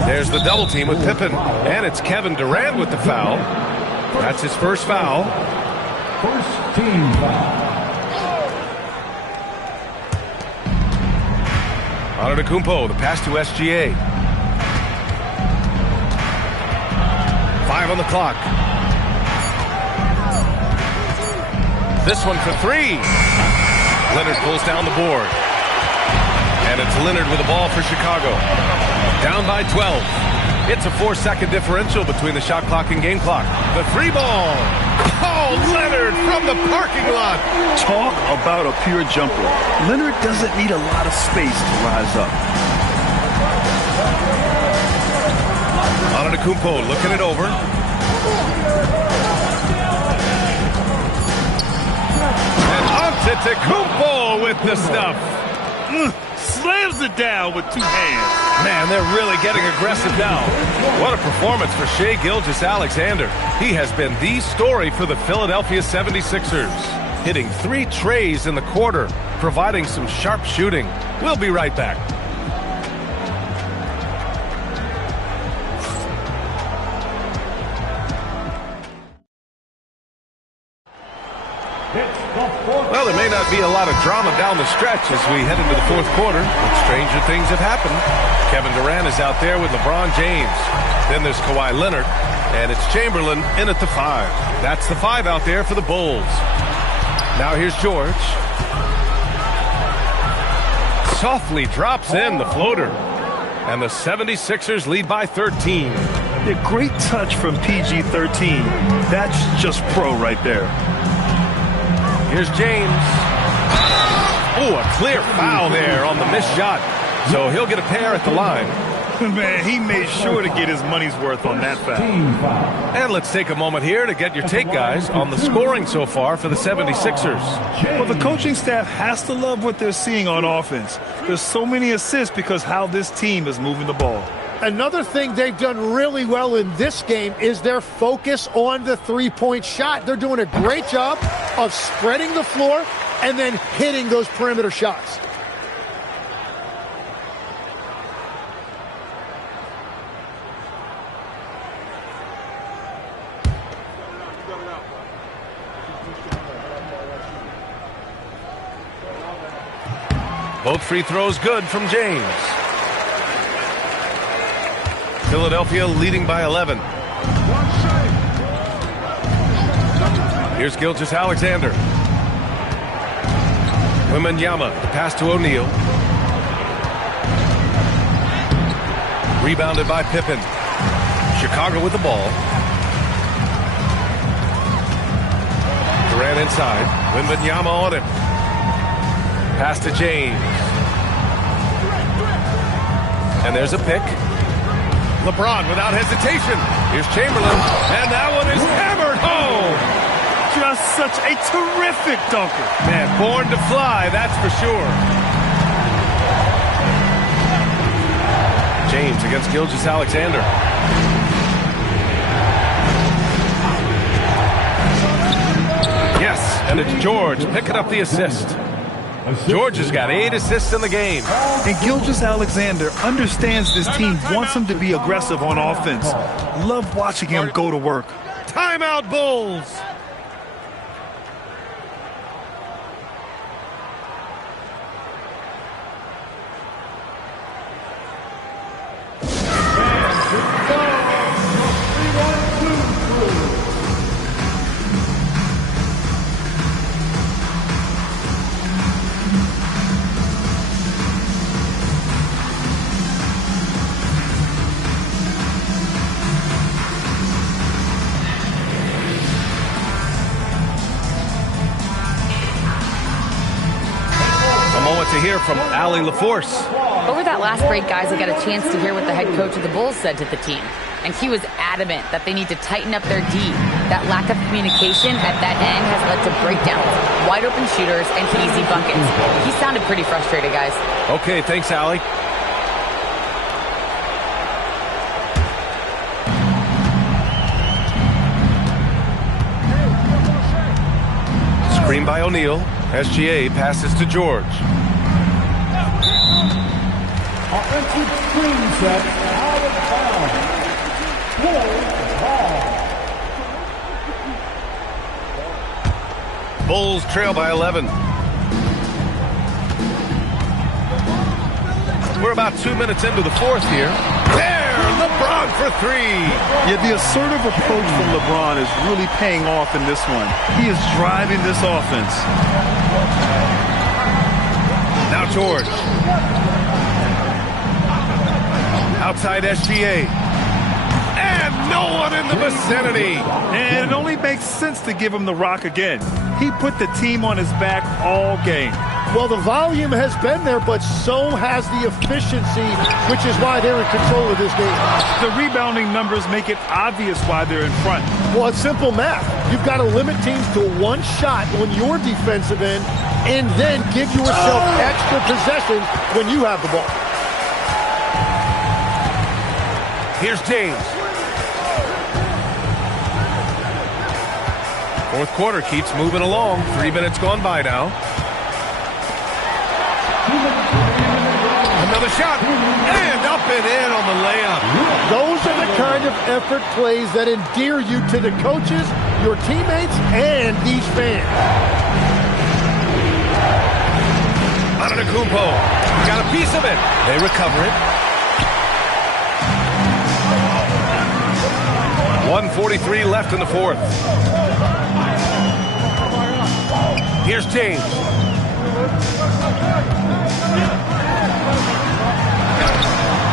There's the double team with Pippen. And it's Kevin Durant with the foul. That's his first foul. First team foul. Antetokounmpo, the pass to SGA. 5 on the clock. This one for 3. Leonard pulls down the board. And it's Leonard with the ball for Chicago. Down by 12. It's a 4-second differential between the shot clock and game clock. The 3-ball. Oh, Leonard from the parking lot. Talk about a pure jumper. Leonard doesn't need a lot of space to rise up. Antetokounmpo looking it over. And Antetokounmpo with the stuff. Slams it down with 2 hands. Man, they're really getting aggressive now. What a performance for Shai Gilgeous-Alexander. He has been the story for the Philadelphia 76ers. Hitting 3 trays in the quarter, providing some sharp shooting. We'll be right back. Well, there may not be a lot of drama down the stretch as we head into the fourth quarter, but stranger things have happened. Kevin Durant is out there with LeBron James. Then there's Kawhi Leonard, and it's Chamberlain in at the 5. That's the 5 out there for the Bulls. Now here's George. Softly drops in the floater, and the 76ers lead by 13. A great touch from PG-13. That's just pro right there. Here's James. Oh, a clear foul there on the missed shot. So he'll get a pair at the line. Man, he made sure to get his money's worth on that foul. And let's take a moment here to get your take, guys, on the scoring so far for the 76ers. Well, the coaching staff has to love what they're seeing on offense. There's so many assists because how this team is moving the ball. Another thing they've done really well in this game is their focus on the three-point shot. They're doing a great job of spreading the floor and then hitting those perimeter shots. Both free throws good from James. Philadelphia leading by 11. Here's Gilgeous-Alexander. Wembanyama, pass to O'Neal. Rebounded by Pippen. Chicago with the ball. Durant inside. Wembanyama on him. Pass to James. And there's a pick. LeBron without hesitation. Here's Chamberlain. And that one is hammered home. Just such a terrific dunker. Man, born to fly, that's for sure. James against Gilgeous-Alexander. Yes, and it's George picking up the assist. George has got 8 assists in the game. And Gilgeous-Alexander understands this team wants him to be aggressive on offense. Love watching him go to work. Timeout, Bulls. To hear from Allie LaForce. Over that last break, guys, I got a chance to hear what the head coach of the Bulls said to the team. And he was adamant that they need to tighten up their D. That lack of communication at that end has led to breakdowns, wide open shooters, and easy buckets. He sounded pretty frustrated, guys. Okay, thanks, Allie. Screen by O'Neal. SGA passes to George. Offensive screen set out of bounds. Bulls trail by 11. We're about 2 minutes into the fourth here. There, LeBron for three. Yeah, the assertive approach from LeBron is really paying off in this one. He is driving this offense. Now George. Outside SGA. And no one in the vicinity. And it only makes sense to give him the rock again. He put the team on his back all game. Well, the volume has been there, but so has the efficiency, which is why they're in control of this game. The rebounding numbers make it obvious why they're in front. Well, it's simple math. You've got to limit teams to one shot on your defensive end and then give yourself extra possessions when you have the ball. Here's James. Fourth quarter keeps moving along. 3 minutes gone by now. Another shot. And up and in on the layup. Those are the kind of effort plays that endear you to the coaches, your teammates, and these fans. Antetokounmpo got a piece of it. They recover it. 1:43 left in the fourth. Here's James.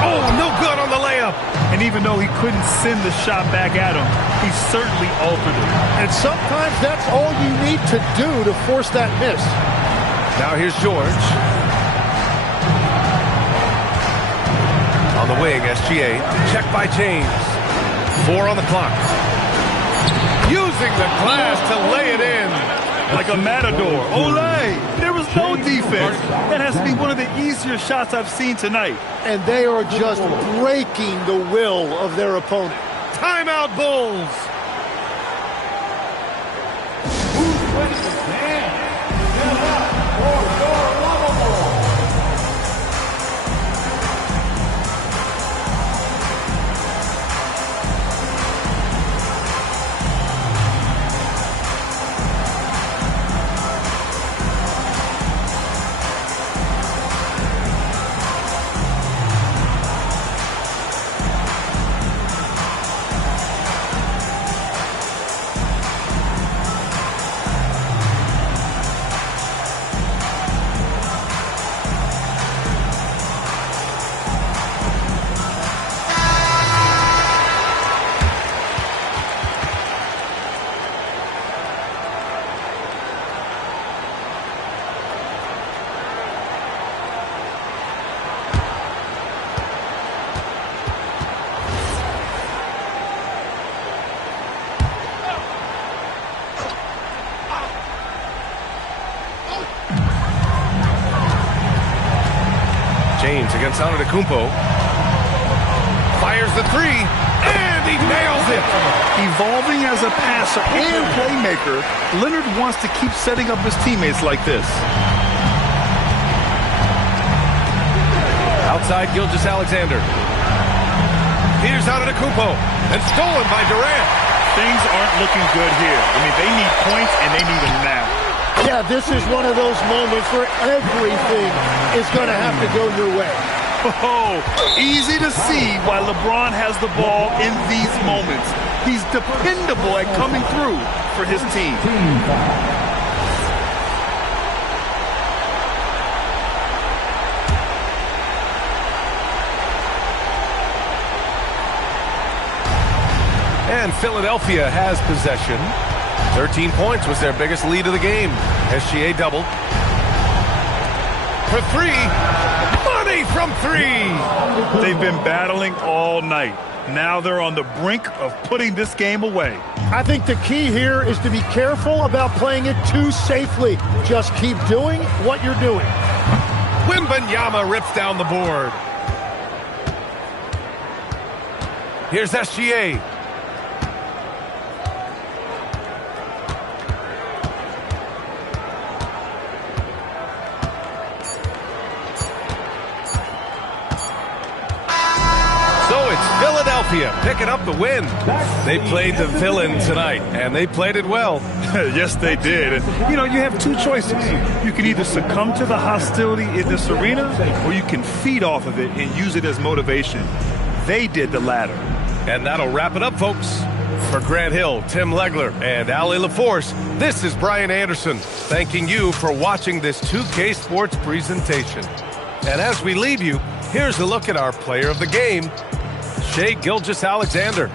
Oh, no good on the layup. And even though he couldn't send the shot back at him, he certainly altered it. And sometimes that's all you need to do to force that miss. Now here's George. On the wing, SGA. Check by James. 4 on the clock. Using the glass to lay it in. Like a matador. Olay! There was no defense. That has to be one of the easier shots I've seen tonight. And they are just breaking the will of their opponent. Timeout, Bulls. James against Antetokounmpo. Fires the three, and he nails it. Evolving as a passer and playmaker, Leonard wants to keep setting up his teammates like this. Outside Gilgeous-Alexander. Here's Antetokounmpo, and stolen by Durant. Things aren't looking good here. I mean, they need points, and they need them now. Yeah, this is one of those moments where everything is going to have to go your way. Oh, easy to see why LeBron has the ball in these moments. He's dependable at coming through for his team. And Philadelphia has possession. 13 points was their biggest lead of the game. SGA doubled. For three. Money from three. They've been battling all night. Now they're on the brink of putting this game away. I think the key here is to be careful about playing it too safely. Just keep doing what you're doing. Wembanyama rips down the board. Here's SGA. Philadelphia picking up the win. They played the villain tonight, and they played it well. Yes, they did. And, you have two choices. You can either succumb to the hostility in this arena, or you can feed off of it and use it as motivation. They did the latter. And that'll wrap it up, folks. For Grant Hill, Tim Legler, and Ali LaForce, this is Brian Anderson, thanking you for watching this 2K Sports presentation. And as we leave you, here's a look at our player of the game, Shai Gilgeous-Alexander.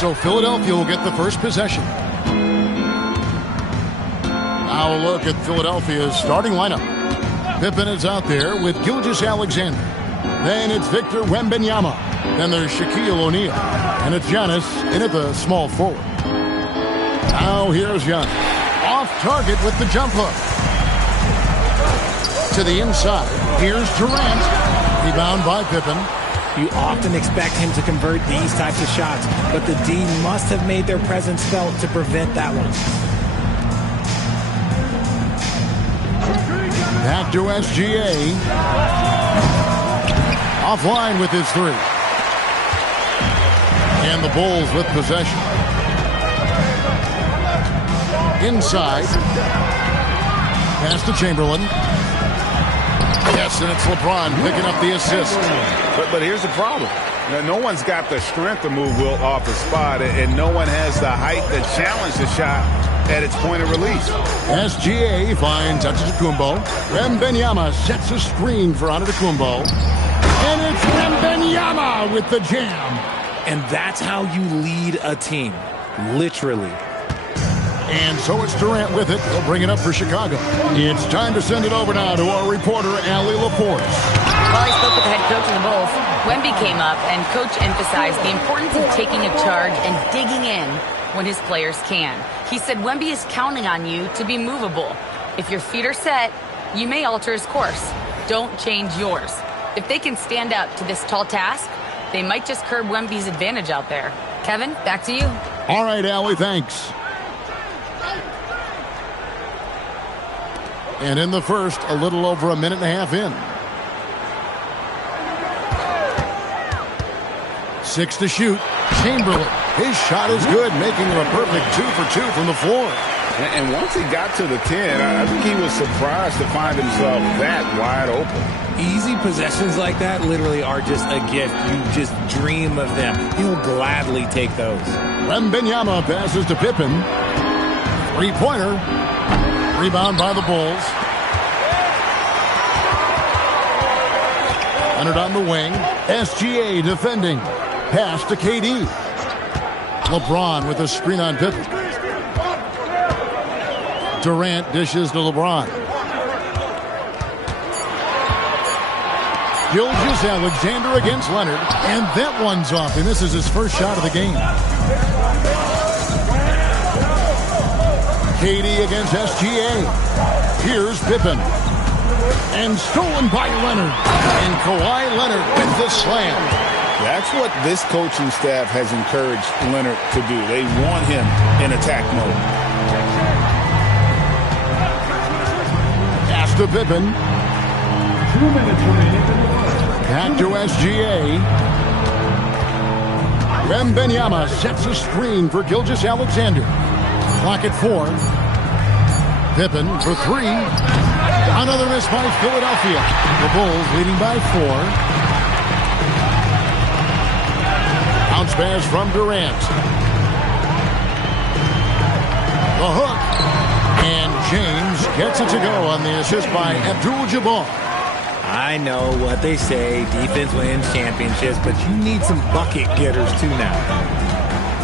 So Philadelphia will get the first possession. Now a look at Philadelphia's starting lineup. Pippen is out there with Gilgeous-Alexander. Then it's Victor Wembanyama. Then there's Shaquille O'Neal. And it's Giannis in at the small forward. Now here's Giannis. Off target with the jump hook. To the inside. Here's Durant. Rebound by Pippen. You often expect him to convert these types of shots, but the D must have made their presence felt to prevent that one. Back to SGA. Offline with his three. And the Bulls with possession. Inside. Pass to Chamberlain. Yes, and it's LeBron picking up the assist. But here's the problem. No one's got the strength to move Wilt off the spot, and no one has the height to challenge the shot at its point of release. SGA finds Antetokounmpo. Wembanyama sets a screen for Antetokounmpo. And it's Wembanyama with the jam. And that's how you lead a team. Literally. And so it's Durant with it. He'll bring it up for Chicago. It's time to send it over now to our reporter, Allie Laporte. While he spoke with the head coach of the Bulls, Wemby came up and coach emphasized the importance of taking a charge and digging in when his players can. He said Wemby is counting on you to be movable. If your feet are set, you may alter his course. Don't change yours. If they can stand up to this tall task, they might just curb Wemby's advantage out there. Kevin, back to you. All right, Allie, thanks. And in the first, a little over a minute and a half in. 6 to shoot. Chamberlain. His shot is good, making it a perfect 2 for 2 from the floor. And once he got to the 10, I think he was surprised to find himself that wide open. Easy possessions like that literally are just a gift. You just dream of them. He'll gladly take those. Wembanyama passes to Pippen. Three-pointer. Rebound by the Bulls. Leonard on the wing. SGA defending. Pass to KD. LeBron with a screen on Pippen. Durant dishes to LeBron. Gilgeous-Alexander against Leonard. And that one's off. And this is his first shot of the game. KD against SGA. Here's Pippen. And stolen by Leonard. And Kawhi Leonard with the slam. That's what this coaching staff has encouraged Leonard to do. They want him in attack mode. Pass to Pippen. 2 minutes remaining. Back to SGA. Wembanyama sets a screen for Gilgeous-Alexander. Clock at 4. Pippen for 3. Another miss by Philadelphia. The Bulls leading by 4. Bounce pass from Durant. The hook. And James gets it to go on the assist by Abdul-Jabbar. I know what they say, defense wins championships, but you need some bucket getters too now.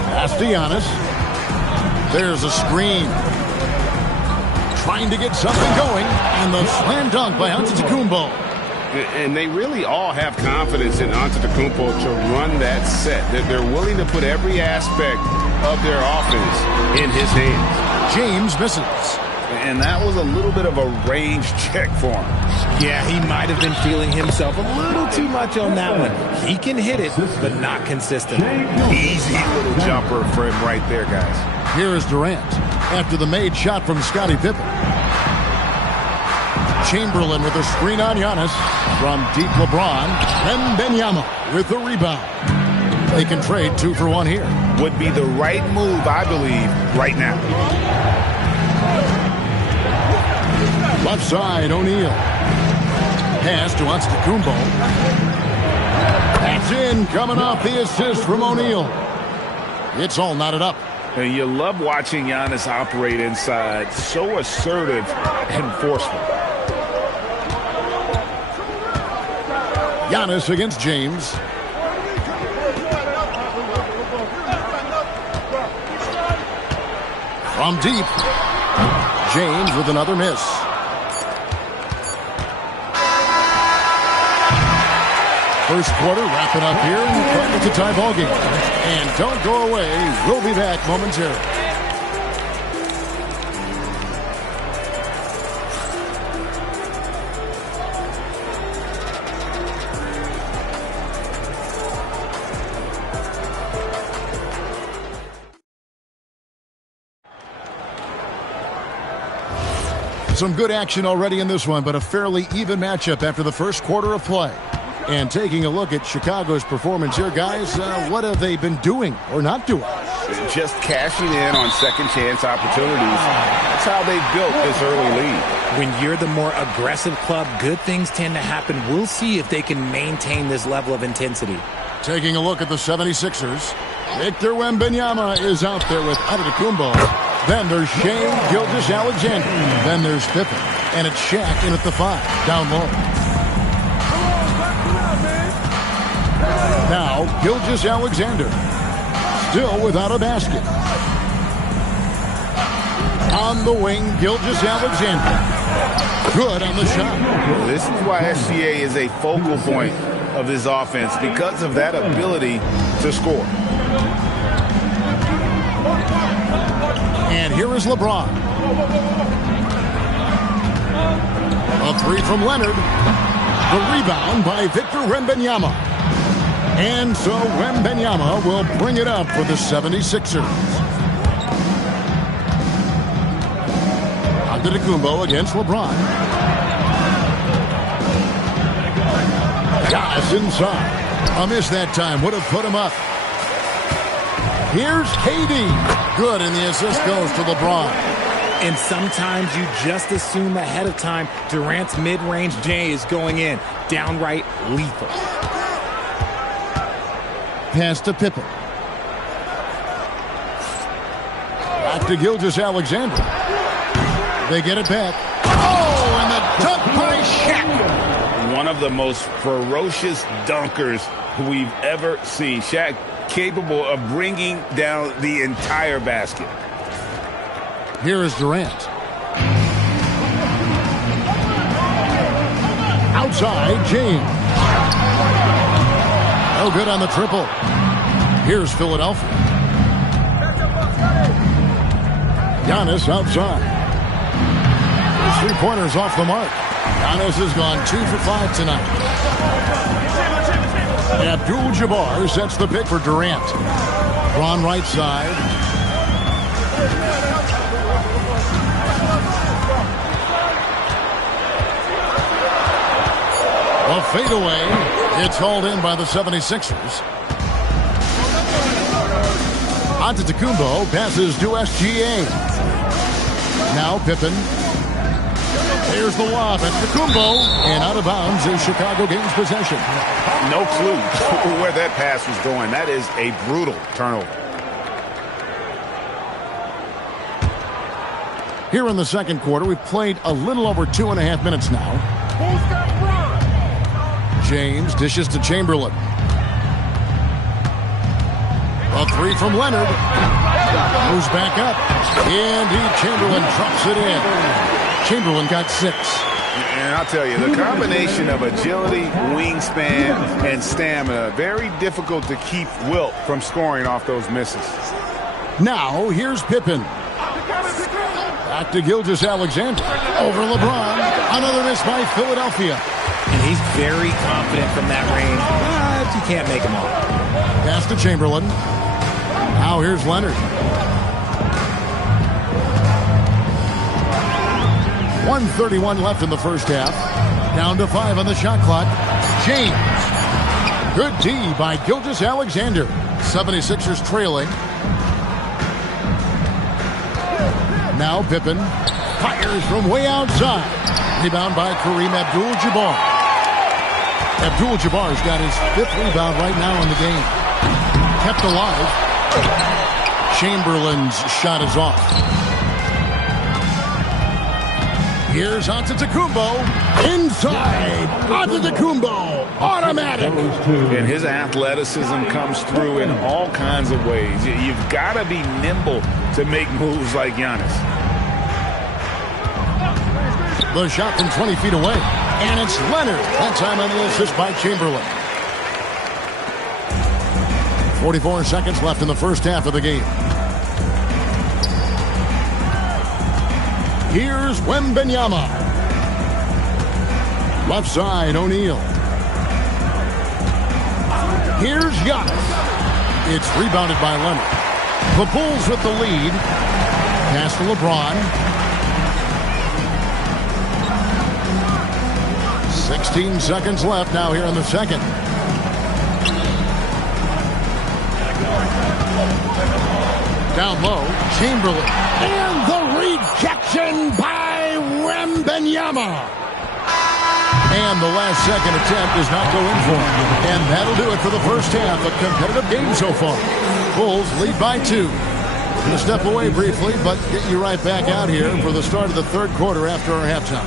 Pass to Giannis. There's a screen. Trying to get something going, and the slam dunk by Antetokounmpo. And they really all have confidence in Antetokounmpo to run that set. They're willing to put every aspect of their offense in his hands. James misses. And that was a little bit of a range check for him. Yeah, he might have been feeling himself a little too much on that one. He can hit it, but not consistent. Easy little jumper for him right there, guys. Here is Durant after the made shot from Scottie Pippen. Chamberlain with a screen on Giannis. From deep LeBron. Wembanyama with the rebound. They can trade 2 for 1 here. Would be the right move, I believe, right now. Left side, O'Neal. Pass to Antetokounmpo. That's in, coming off the assist from O'Neal. It's all knotted up. And you love watching Giannis operate inside. So assertive and forceful. Giannis against James. From deep. James with another miss. First quarter wrapping up here, and it's a tie ball game. And don't go away. We'll be back momentarily. Some good action already in this one, but a fairly even matchup after the first quarter of play. And taking a look at Chicago's performance here, guys, what have they been doing or not doing? Just cashing in on second chance opportunities. That's how they built this early lead. When you're the more aggressive club, good things tend to happen. We'll see if they can maintain this level of intensity. Taking a look at the 76ers. Victor Wembanyama is out there with Antetokounmpo. Then there's Shai Gilgeous-Alexander. Then there's Pippen. And it's Shaq in at the 5, down low. Now, Gilgeous-Alexander. Still without a basket. On the wing, Gilgeous-Alexander. Good on the shot. This is why SGA is a focal point of this offense, because of that ability to score. And here is LeBron. A 3 from Leonard. The rebound by Victor Wembanyama. And so Wembanyama will bring it up for the 76ers. Antetokounmpo against LeBron. Giannis inside. A miss that time would have put him up. Here's KD. Good, and the assist goes to LeBron. And sometimes you just assume ahead of time Durant's mid-range J is going in. Downright lethal. Pass to Pippen. Back to Gilgeous-Alexander. They get it back. Oh, and the dunk by Shaq. One of the most ferocious dunkers we've ever seen. Shaq capable of bringing down the entire basket. Here is Durant. Outside, James. No good on the triple. Here's Philadelphia. Giannis outside. Three-pointers off the mark. Giannis has gone 2 for 5 tonight. Abdul-Jabbar sets the pick for Durant. Braun right side. A fadeaway. It's hauled in by the 76ers. Antetokounmpo passes to SGA. Now Pippen. Here's the lob at Antetokounmpo, and out of bounds is Chicago gains possession. No clue where that pass was going. That is a brutal turnover. Here in the second quarter, we've played a little over 2.5 minutes now. James dishes to Chamberlain. A three from Leonard. Moves back up. Chamberlain drops it in. Chamberlain got 6. And I'll tell you, the combination of agility, wingspan, and stamina, very difficult to keep Wilt from scoring off those misses. Now, here's Pippen. Back to Gilgeous-Alexander. Over LeBron. Another miss by Philadelphia. And he's very confident from that range, but you can't make him all. Pass to Chamberlain. Now here's Leonard. 1:31 left in the first half. Down to 5 on the shot clock. James. Good D by Gilgeous-Alexander. 76ers trailing. Now Pippen fires from way outside. Rebound by Kareem Abdul-Jabbar. Abdul-Jabbar's got his 5th rebound right now in the game. Kept alive. Chamberlain's shot is off. Here's Antetokounmpo. Inside. Antetokounmpo. Automatic. And his athleticism comes through in all kinds of ways. You've got to be nimble to make moves like Giannis. The shot from 20 feet away. And it's Leonard. That time on the assist by Chamberlain. 44 seconds left in the first half of the game. Here's Wembanyama. Left side, O'Neal. Here's Giannis. It's rebounded by Leonard. The Bulls with the lead. Pass to LeBron. 16 seconds left now here in the second. Down low, Chamberlain. And the rejection by Wembanyama. And the last second attempt does not go in for him. And that'll do it for the first half. A competitive game so far. Bulls lead by 2. Going to step away briefly, but get you right back out here for the start of the third quarter after our halftime.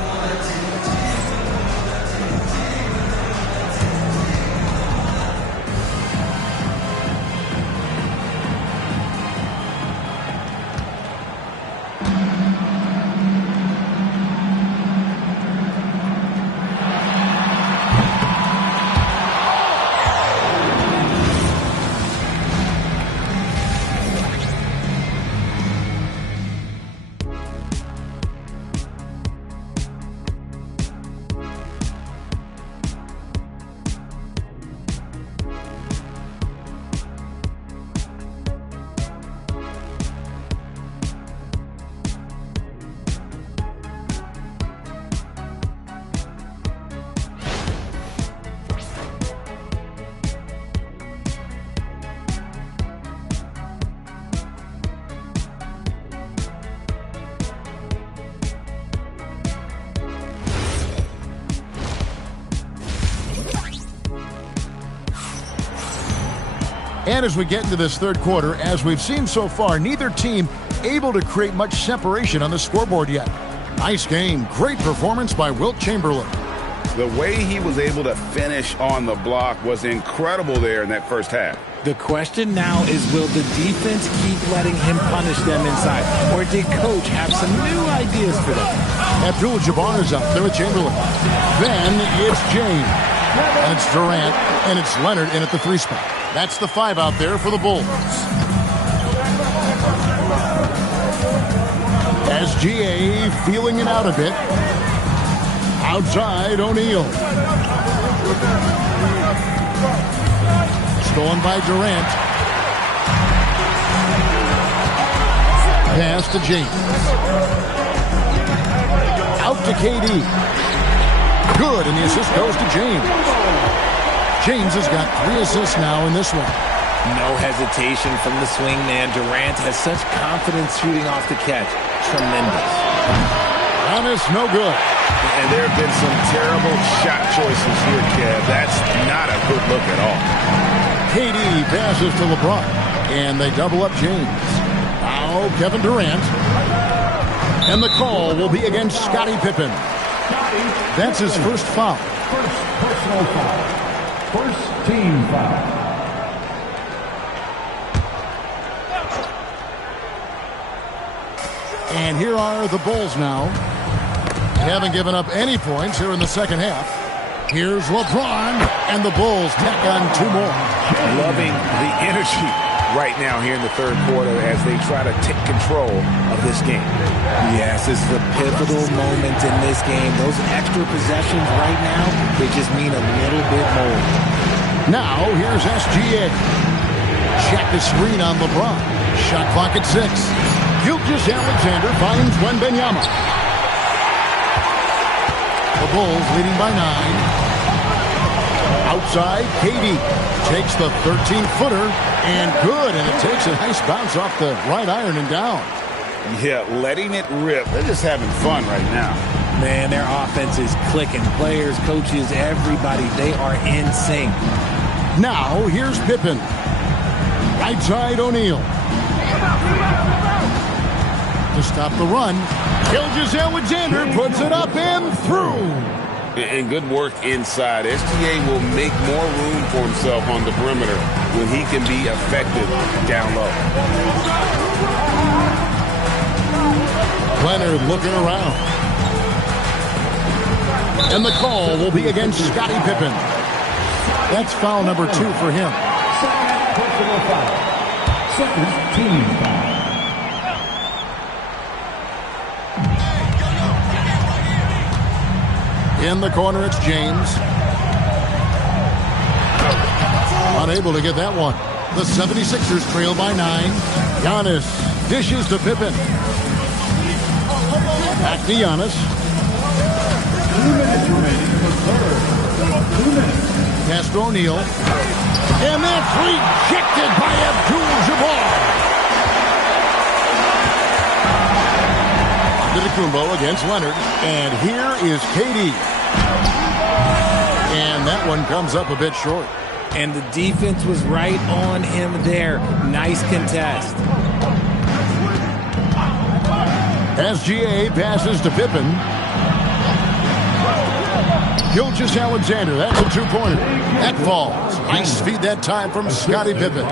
And as we get into this third quarter, as we've seen so far, neither team able to create much separation on the scoreboard yet. Nice game. Great performance by Wilt Chamberlain. The way he was able to finish on the block was incredible there in that first half. The question now is, will the defense keep letting him punish them inside? Or did Coach have some new ideas for them? Abdul-Jabbar is up there with Chamberlain. Then it's James. And it's Durant. And it's Leonard in at the 3 spot. That's the 5 out there for the Bulls. SGA feeling it out a bit. Outside, O'Neal. Stolen by Durant. Pass to James. Out to KD. Good, and the assist goes to James. James has got 3 assists now in this one. No hesitation from the swing man. Durant has such confidence shooting off the catch. Tremendous. Giannis, no good. And there have been some terrible shot choices here, Kev. That's not a good look at all. KD passes to LeBron, and they double up James. Now Kevin Durant. And the call will be against Scottie Pippen. That's his first foul. First personal foul. First team foul. And here are the Bulls now. They haven't given up any points here in the second half. Here's LeBron, and the Bulls tack on 2 more. Loving the energy right now here in the third quarter as they try to take control of this game. Yes, this is a pivotal moment in this game. Those extra possessions right now, they just mean a little bit more. Now, here's SGA. Check the screen on LeBron. Shot clock at 6. Gilgeous-Alexander finds Wembanyama. The Bulls leading by 9. Outside, KD takes the 13-footer, and good, and it takes a nice bounce off the right iron and down. Yeah, letting it rip. They're just having fun right now. Man, their offense is clicking. Players, coaches, everybody, they are in sync. Now, here's Pippen. Right side, O'Neal. To stop the run, Gilgeous-Alexander puts it up and through. And good work inside. SGA will make more room for himself on the perimeter when he can be effective down low. Leonard looking around. And the call will be against Scottie Pippen. That's foul number 2 for him. Personal foul. Second team foul. In the corner, it's James. Unable to get that one. The 76ers trail by 9. Giannis dishes to Pippen. Back to Giannis. 2 minutes remaining in the third. 2 minutes. Pass to O'Neal. And that's rejected by Abdul-Jabbar. Antetokounmpo against Leonard. And here is KD. And that one comes up a bit short. And the defense was right on him there. Nice contest. SGA passes to Pippen. Gilgeous-Alexander, that's a 2-pointer. That falls. Nice feed that time from Scottie Pippen.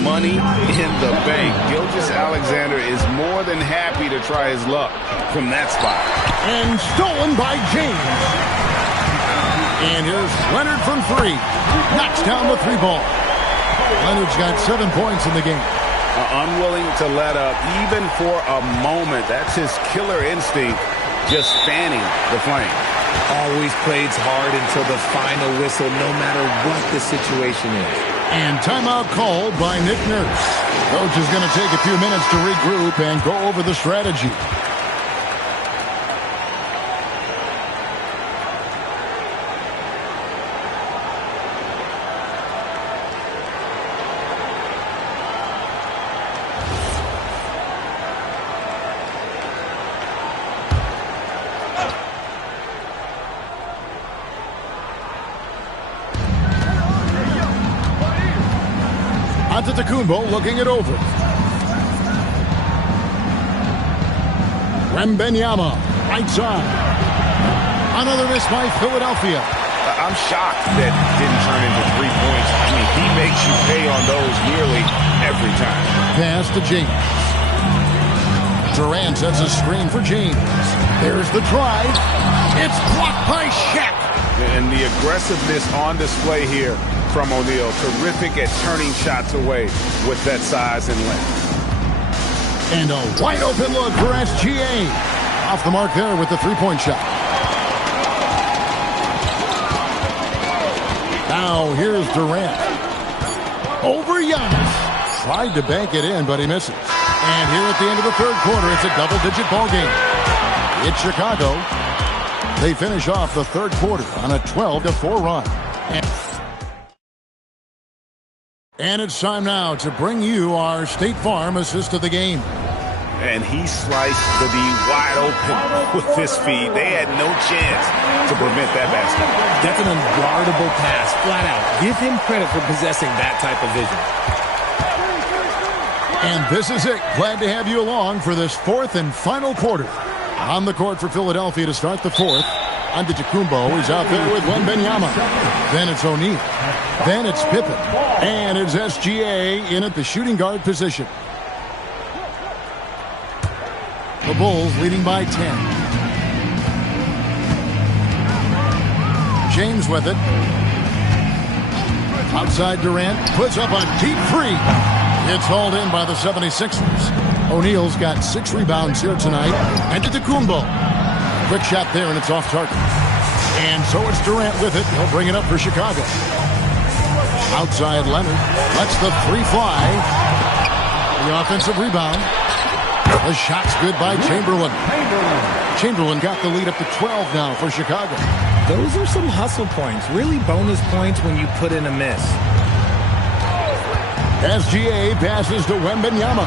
Money in the bank. Gilgeous-Alexander is more than happy to try his luck from that spot. And stolen by James. And here's Leonard from 3. Knocks down the 3-ball. Leonard's got 7 points in the game. Unwilling to let up even for a moment. That's his killer instinct, just fanning the flame. Always plays hard until the final whistle, no matter what the situation is. And timeout called by Nick Nurse. Coach is going to take a few minutes to regroup and go over the strategy. Antetokounmpo looking it over. Wembanyama, right side. Another miss by Philadelphia. I'm shocked that didn't turn into 3 points. I mean, he makes you pay on those nearly every time. Pass to James. Durant sets a screen for James. There's the drive. It's blocked by Shaq. And the aggressiveness on display here from O'Neal. Terrific at turning shots away with that size and length. And a wide open look for SGA. Off the mark there with the 3-point shot. Now here's Durant. Over Giannis. Tried to bank it in, but he misses. And here at the end of the third quarter, it's a double-digit ball game. It's Chicago. They finish off the third quarter on a 12-4 run. And And it's time now to bring you our State Farm assist of the game. And he sliced the D wide open with this feed. They had no chance to prevent that basket. That's an unguardable pass, flat out. Give him credit for possessing that type of vision. And this is it. Glad to have you along for this fourth and final quarter. On the court for Philadelphia to start the fourth. Antetokounmpo is out there with Wembanyama. Then it's O'Neal. Then it's Pippen. And it's SGA in at the shooting guard position. The Bulls leading by 10. James with it. Outside Durant. Puts up a deep three. It's hauled in by the 76ers. O'Neal's got 6 rebounds here tonight. Antetokounmpo. Quick shot there, and it's off target. And so it's Durant with it. He'll bring it up for Chicago. Outside Leonard. Lets the three fly. The offensive rebound. The shot's good by Chamberlain. Chamberlain got the lead up to 12 now for Chicago. Those are some hustle points. Really bonus points when you put in a miss. SGA passes to Wembanyama.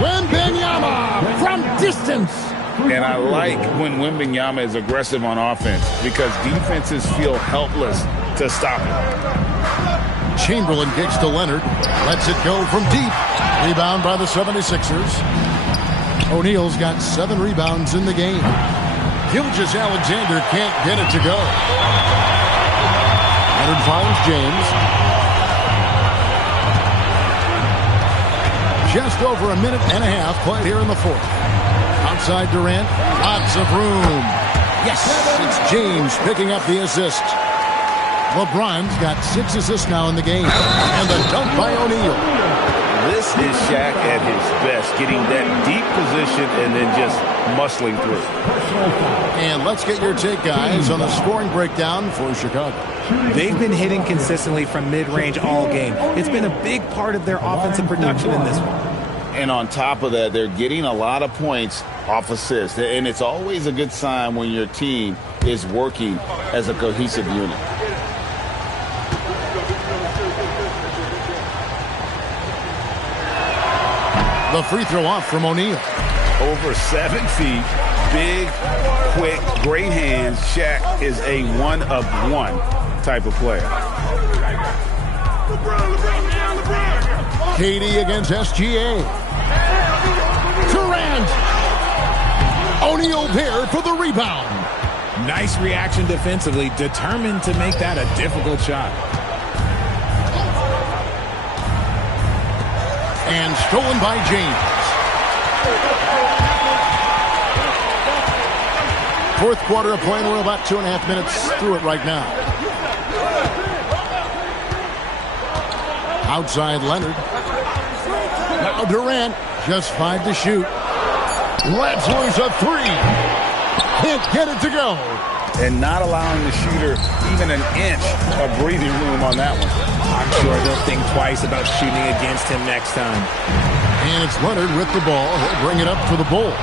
Wembanyama from distance. And I like when Wembanyama is aggressive on offense because defenses feel helpless to stop him. Chamberlain kicks to Leonard. Lets it go from deep. Rebound by the 76ers. O'Neal's got 7 rebounds in the game. Gilgeous-Alexander can't get it to go. Leonard finds James. Just over a minute and a half played here in the fourth. Outside Durant, lots of room. Yes, it's James picking up the assist. LeBron's got 6 assists now in the game. And the dunk by O'Neal. This is Shaq at his best, getting that deep position and then just muscling through. And let's get your take, guys, on the scoring breakdown for Chicago. They've been hitting consistently from mid-range all game. It's been a big part of their offensive production in this one. And on top of that, they're getting a lot of points off assists. And it's always a good sign when your team is working as a cohesive unit. The free throw off from O'Neal. Over 7 feet, big, quick, great hands. Shaq is a one-of-one type of player. KD against SGA. Durant. O'Neal there for the rebound. Nice reaction defensively, determined to make that a difficult shot. And stolen by James. Fourth quarter of play. We're about 2.5 minutes through it right now. Outside Leonard. Now Durant. Just 5 to shoot. Lets loose a 3. Can't get it to go. And not allowing the shooter even an inch of breathing room on that one. I'm sure they'll think twice about shooting against him next time. And it's Leonard with the ball. He'll bring it up for the Bulls.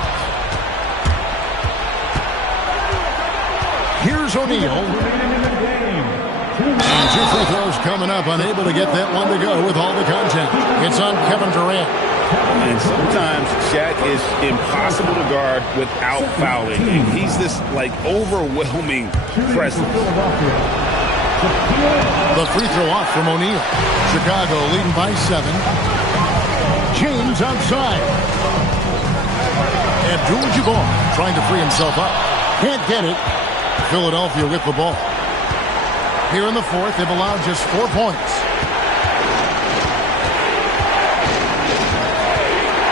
Here's O'Neal. And 2 free throws coming up. Unable to get that one to go with all the content. It's on Kevin Durant. And sometimes Shaq is impossible to guard without fouling. And he's this, like, overwhelming presence. The free throw off from O'Neal. Chicago leading by 7. James outside. Abdul-Jabbar trying to free himself up. Can't get it. Philadelphia with the ball. Here in the fourth, they've allowed just 4 points.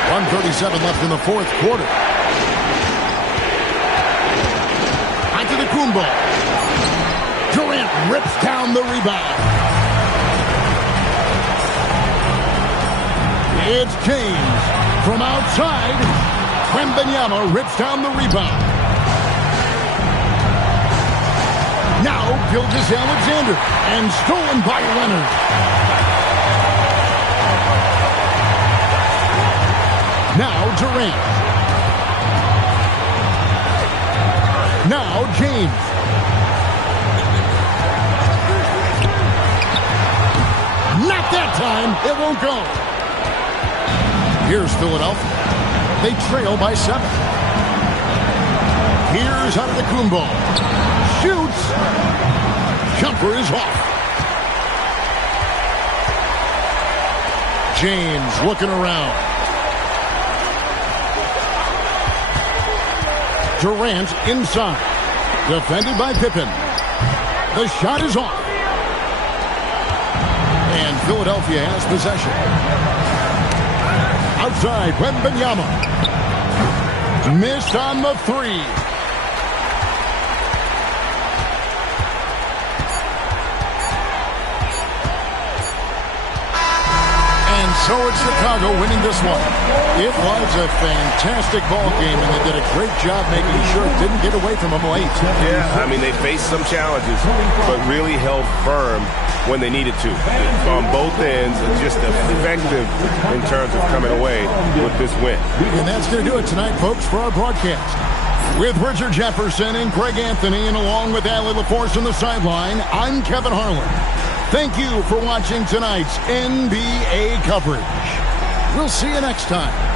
1:37 left in the fourth quarter. Antetokounmpo. Durant rips down the rebound. It's James from outside. Wembanyama rips down the rebound. Now Gilgeous-Alexander and stolen by Leonard. Now Durant. Now James. Not that time. It won't go. Here's Philadelphia. They trail by 7. Here's Antetokounmpo. Shoots. Jumper is off. James looking around. Durant inside. Defended by Pippen. The shot is off. And Philadelphia has possession. Outside, Wembanyama. Missed on the 3. And so it's Chicago winning this one. It was a fantastic ball game, and they did a great job making sure it didn't get away from them late. Yeah, I mean, they faced some challenges, but really held firm when they needed to. On both ends, just effective in terms of coming away with this win. And that's going to do it tonight, folks, for our broadcast. With Richard Jefferson and Greg Anthony, and along with Allie LaForce on the sideline, I'm Kevin Harlan. Thank you for watching tonight's NBA coverage. We'll see you next time.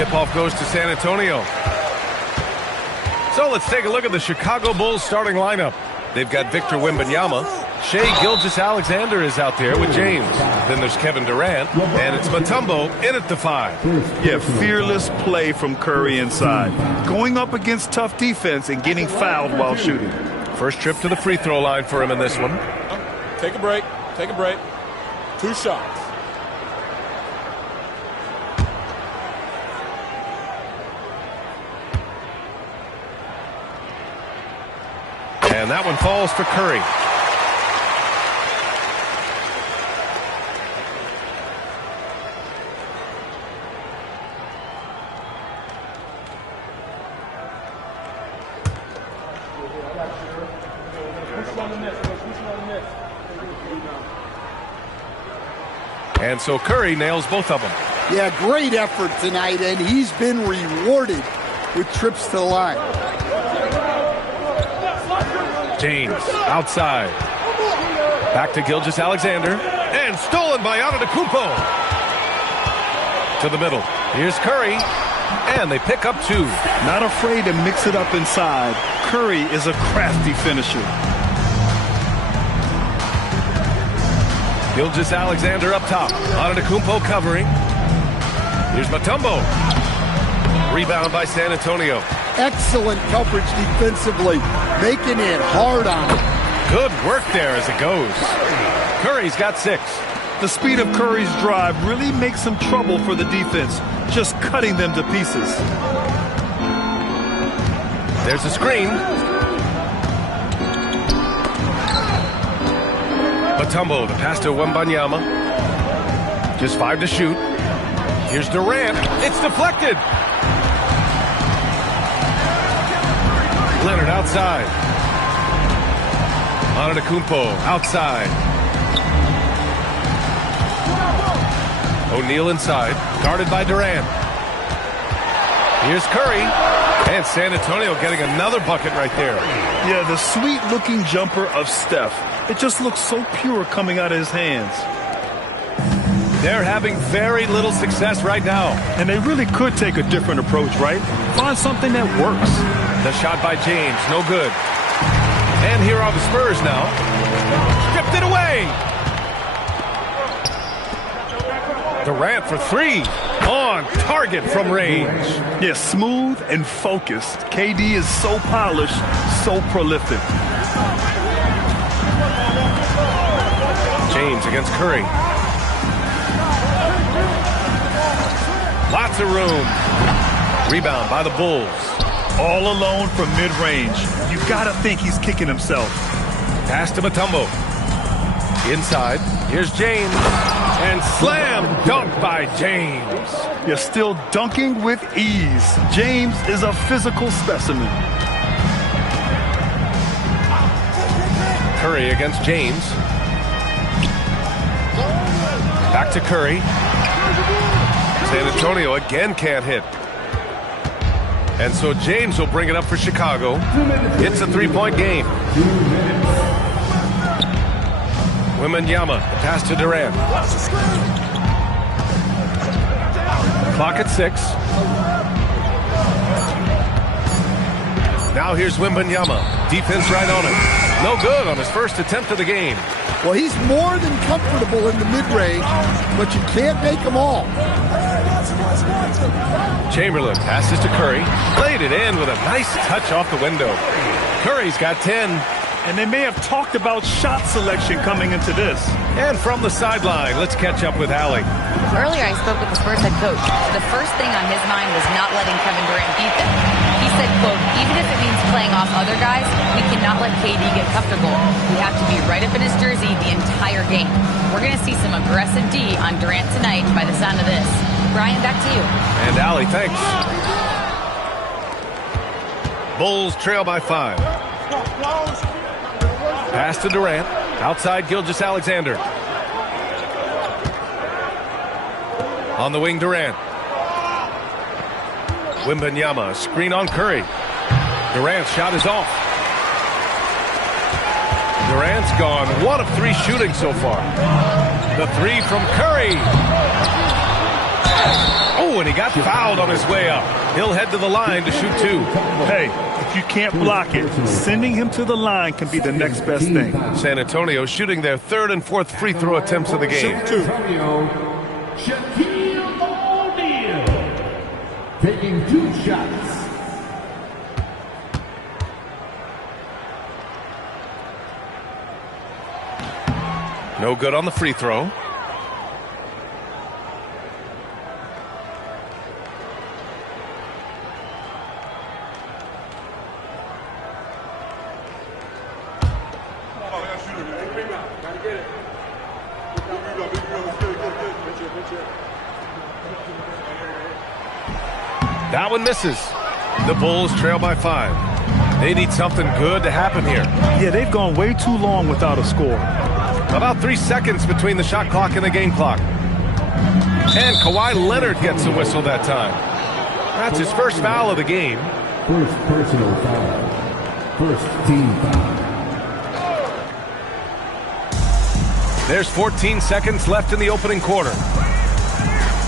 Tip-off goes to San Antonio. So let's take a look at the Chicago Bulls starting lineup. They've got Victor Wembanyama. Shai Gilgeous-Alexander is out there with James. Then there's Kevin Durant, and it's Mutombo in at the 5. Yeah, fearless play from Curry inside. Going up against tough defense and getting fouled while shooting. First trip to the free throw line for him in this one. Take a break. Take a break. 2 shots. And that one falls for Curry. And so Curry nails both of them. Yeah, great effort tonight, and he's been rewarded with trips to the line. James outside. Back to Gilgeous-Alexander. And stolen by Antetokounmpo. To the middle. Here's Curry. And they pick up 2. Not afraid to mix it up inside. Curry is a crafty finisher. Gilgeous-Alexander up top. Antetokounmpo covering. Here's Mutombo. Rebound by San Antonio. Excellent coverage defensively, making it hard on him. Good work there as it goes. Curry's got 6. The speed of Curry's drive really makes some trouble for the defense, just cutting them to pieces. There's a screen. Mutombo, the pass to Wembanyama. Just 5 to shoot. Here's Durant. It's deflected. Leonard outside. Antetokounmpo outside. O'Neal inside, guarded by Durant. Here's Curry. And San Antonio getting another bucket right there. Yeah, the sweet-looking jumper of Steph. It just looks so pure coming out of his hands. They're having very little success right now. And they really could take a different approach, right? Find something that works. The shot by James, no good. And here are the Spurs now. Stripped it away. Durant for 3. On target from range. Yeah, smooth and focused. KD is so polished, so prolific. James against Curry. Lots of room. Rebound by the Bulls. All alone from mid-range. You gotta think he's kicking himself. Pass to Mutombo. Inside. Here's James. And slam dunk by James. You're still dunking with ease. James is a physical specimen. Curry against James. Back to Curry. San Antonio again can't hit. And so James will bring it up for Chicago. It's a 3-point game. Wembanyama, pass to Durant. Clock at 6. Now here's Wembanyama. Defense right on him. No good on his first attempt of the game. Well, he's more than comfortable in the mid-range, but you can't make them all. Chamberlain passes to Curry. Played it in with a nice touch off the window. Curry's got 10. And they may have talked about shot selection coming into this. And from the sideline, let's catch up with Allie. Earlier, I spoke with the Spurs head coach. The first thing on his mind was not letting Kevin Durant beat them. He said, quote, even if it means playing off other guys, we cannot let KD get comfortable. We have to be right up in his jersey the entire game. We're going to see some aggressive D on Durant tonight by the sound of this. Brian, back to you. And Allie, thanks. Bulls trail by 5. Pass to Durant. Outside Gilgeous-Alexander. On the wing, Durant. Wembanyama, screen on Curry. Durant's shot is off. Durant's gone 1 of 3 shooting so far. The 3 from Curry. Oh, and he got fouled on his way up. He'll head to the line to shoot 2. Hey, if you can't block it, sending him to the line can be the next best thing. San Antonio shooting their 3rd and 4th free throw attempts of the game. Shaquille O'Neal taking 2 shots. No good on the free throw. That one misses. The Bulls trail by 5. They need something good to happen here. Yeah, they've gone way too long without a score. About 3 seconds between the shot clock and the game clock. And Kawhi Leonard gets a whistle that time. That's his first foul of the game. First personal foul. First team foul. There's 14 seconds left in the opening quarter.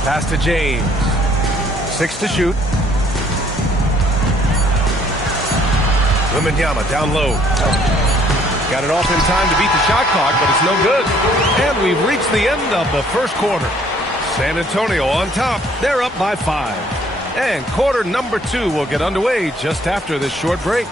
Pass to James. 6 to shoot. Wembanyama down low. Got it off in time to beat the shot clock, but it's no good. And we've reached the end of the first quarter. San Antonio on top. They're up by 5. And quarter number 2 will get underway just after this short break.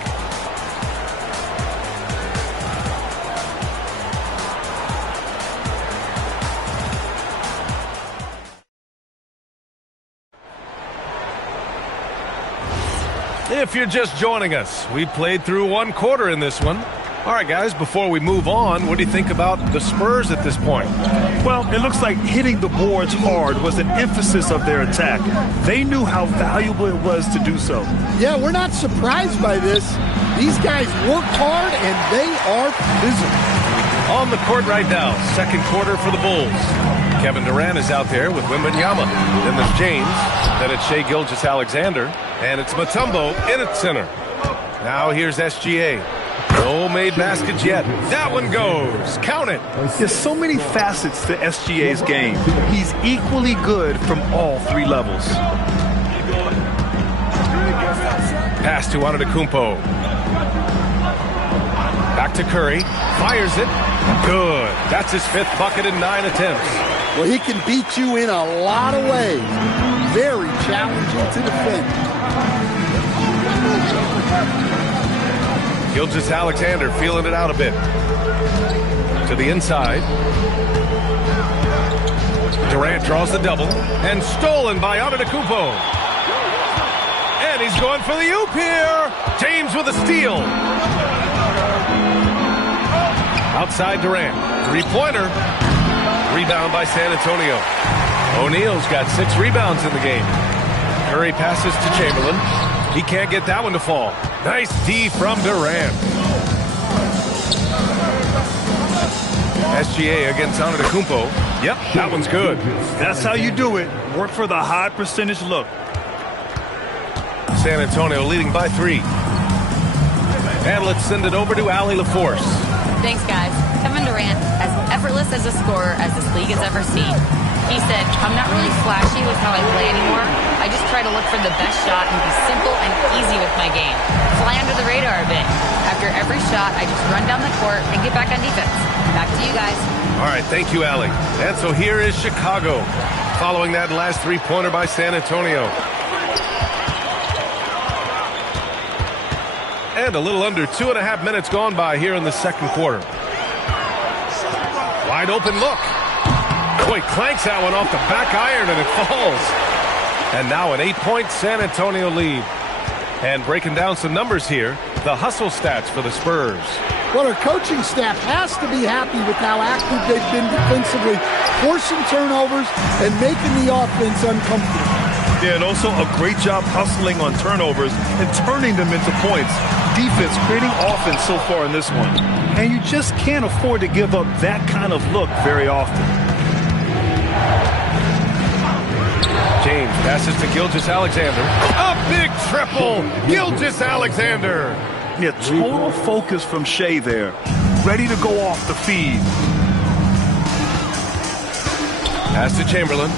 If you're just joining us, we played through 1 quarter in this one. All right, guys, before we move on, what do you think about the Spurs at this point? Well, it looks like hitting the boards hard was an emphasis of their attack. They knew how valuable it was to do so. Yeah, we're not surprised by this. These guys worked hard, and they are physical. On the court right now, second quarter for the Bulls. Kevin Durant is out there with Wembanyama. Then there's James. Then it's Shai Gilgeous-Alexander. And it's Mutombo in at center. Now here's SGA. No made baskets yet. That one goes. Count it. There's so many facets to SGA's game. He's equally good from all 3 levels. Pass to Antetokounmpo. Back to Curry. Fires it. Good. That's his 5th bucket in 9 attempts. Well, he can beat you in a lot of ways. Very challenging to defend. Gilgeous-Alexander feeling it out a bit. To the inside. Durant draws the double. And stolen by Antetokounmpo. And he's going for the oop here. James with a steal. Outside Durant. 3-pointer. Rebound by San Antonio. O'Neal's got 6 rebounds in the game. Curry passes to Chamberlain. He can't get that one to fall. Nice D from Durant. SGA against Antetokounmpo. Yep, that one's good. That's how you do it. Work for the high percentage look. San Antonio leading by 3. And let's send it over to Allie LaForce. Thanks, guys. Kevin Durant, as effortless as a scorer as this league has ever seen. He said, I'm not really flashy with how I play anymore. I just try to look for the best shot and be simple and easy with my game. Fly under the radar a bit. After every shot, I just run down the court and get back on defense. Back to you guys. All right, thank you, Allie. And so here is Chicago, following that last 3-pointer by San Antonio. And a little under 2.5 minutes gone by here in the second quarter. Wide open look. Boy, clanks that one off the back iron and it falls. And now an 8-point San Antonio lead. And breaking down some numbers here, the hustle stats for the Spurs. Well, our coaching staff has to be happy with how active they've been defensively, forcing turnovers and making the offense uncomfortable. Yeah, and also a great job hustling on turnovers and turning them into points. Defense creating offense so far in this one. And you just can't afford to give up that kind of look very often. James passes to Gilgeous-Alexander. A big triple! Gilgeous-Alexander! Yeah, total focus from Shai there. Ready to go off the feed. Pass to Chamberlain.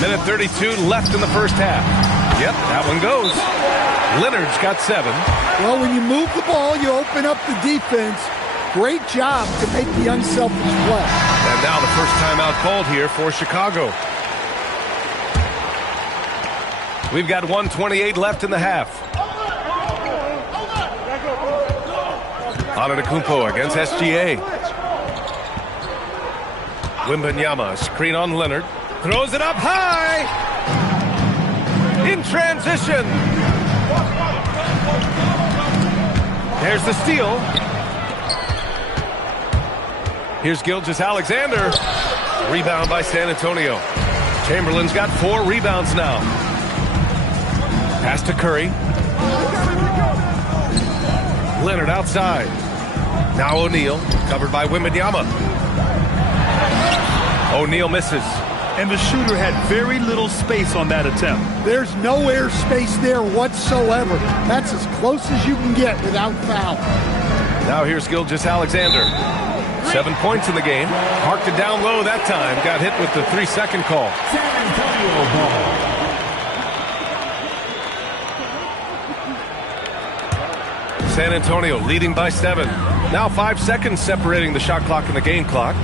Minute 32 left in the first half. Yep, that one goes. Leonard's got 7. Well, when you move the ball, you open up the defense. Great job to make the unselfish play. And now the first timeout called here for Chicago. We've got 1:28 left in the half. Antetokounmpo against SGA. Wembanyama, screen on Leonard. Throws it up high. In transition. There's the steal. Here's Gilgeous-Alexander. Rebound by San Antonio. Chamberlain's got 4 rebounds now. Pass to Curry. Leonard outside. Now O'Neal, covered by Wembanyama. O'Neal misses. And the shooter had very little space on that attempt. There's no air space there whatsoever. That's as close as you can get without foul. Now here's Gilgeous-Alexander. 7 points in the game. Parked it down low that time. Got hit with the 3-second call. San Antonio ball. San Antonio leading by 7. Now 5 seconds separating the shot clock and the game clock.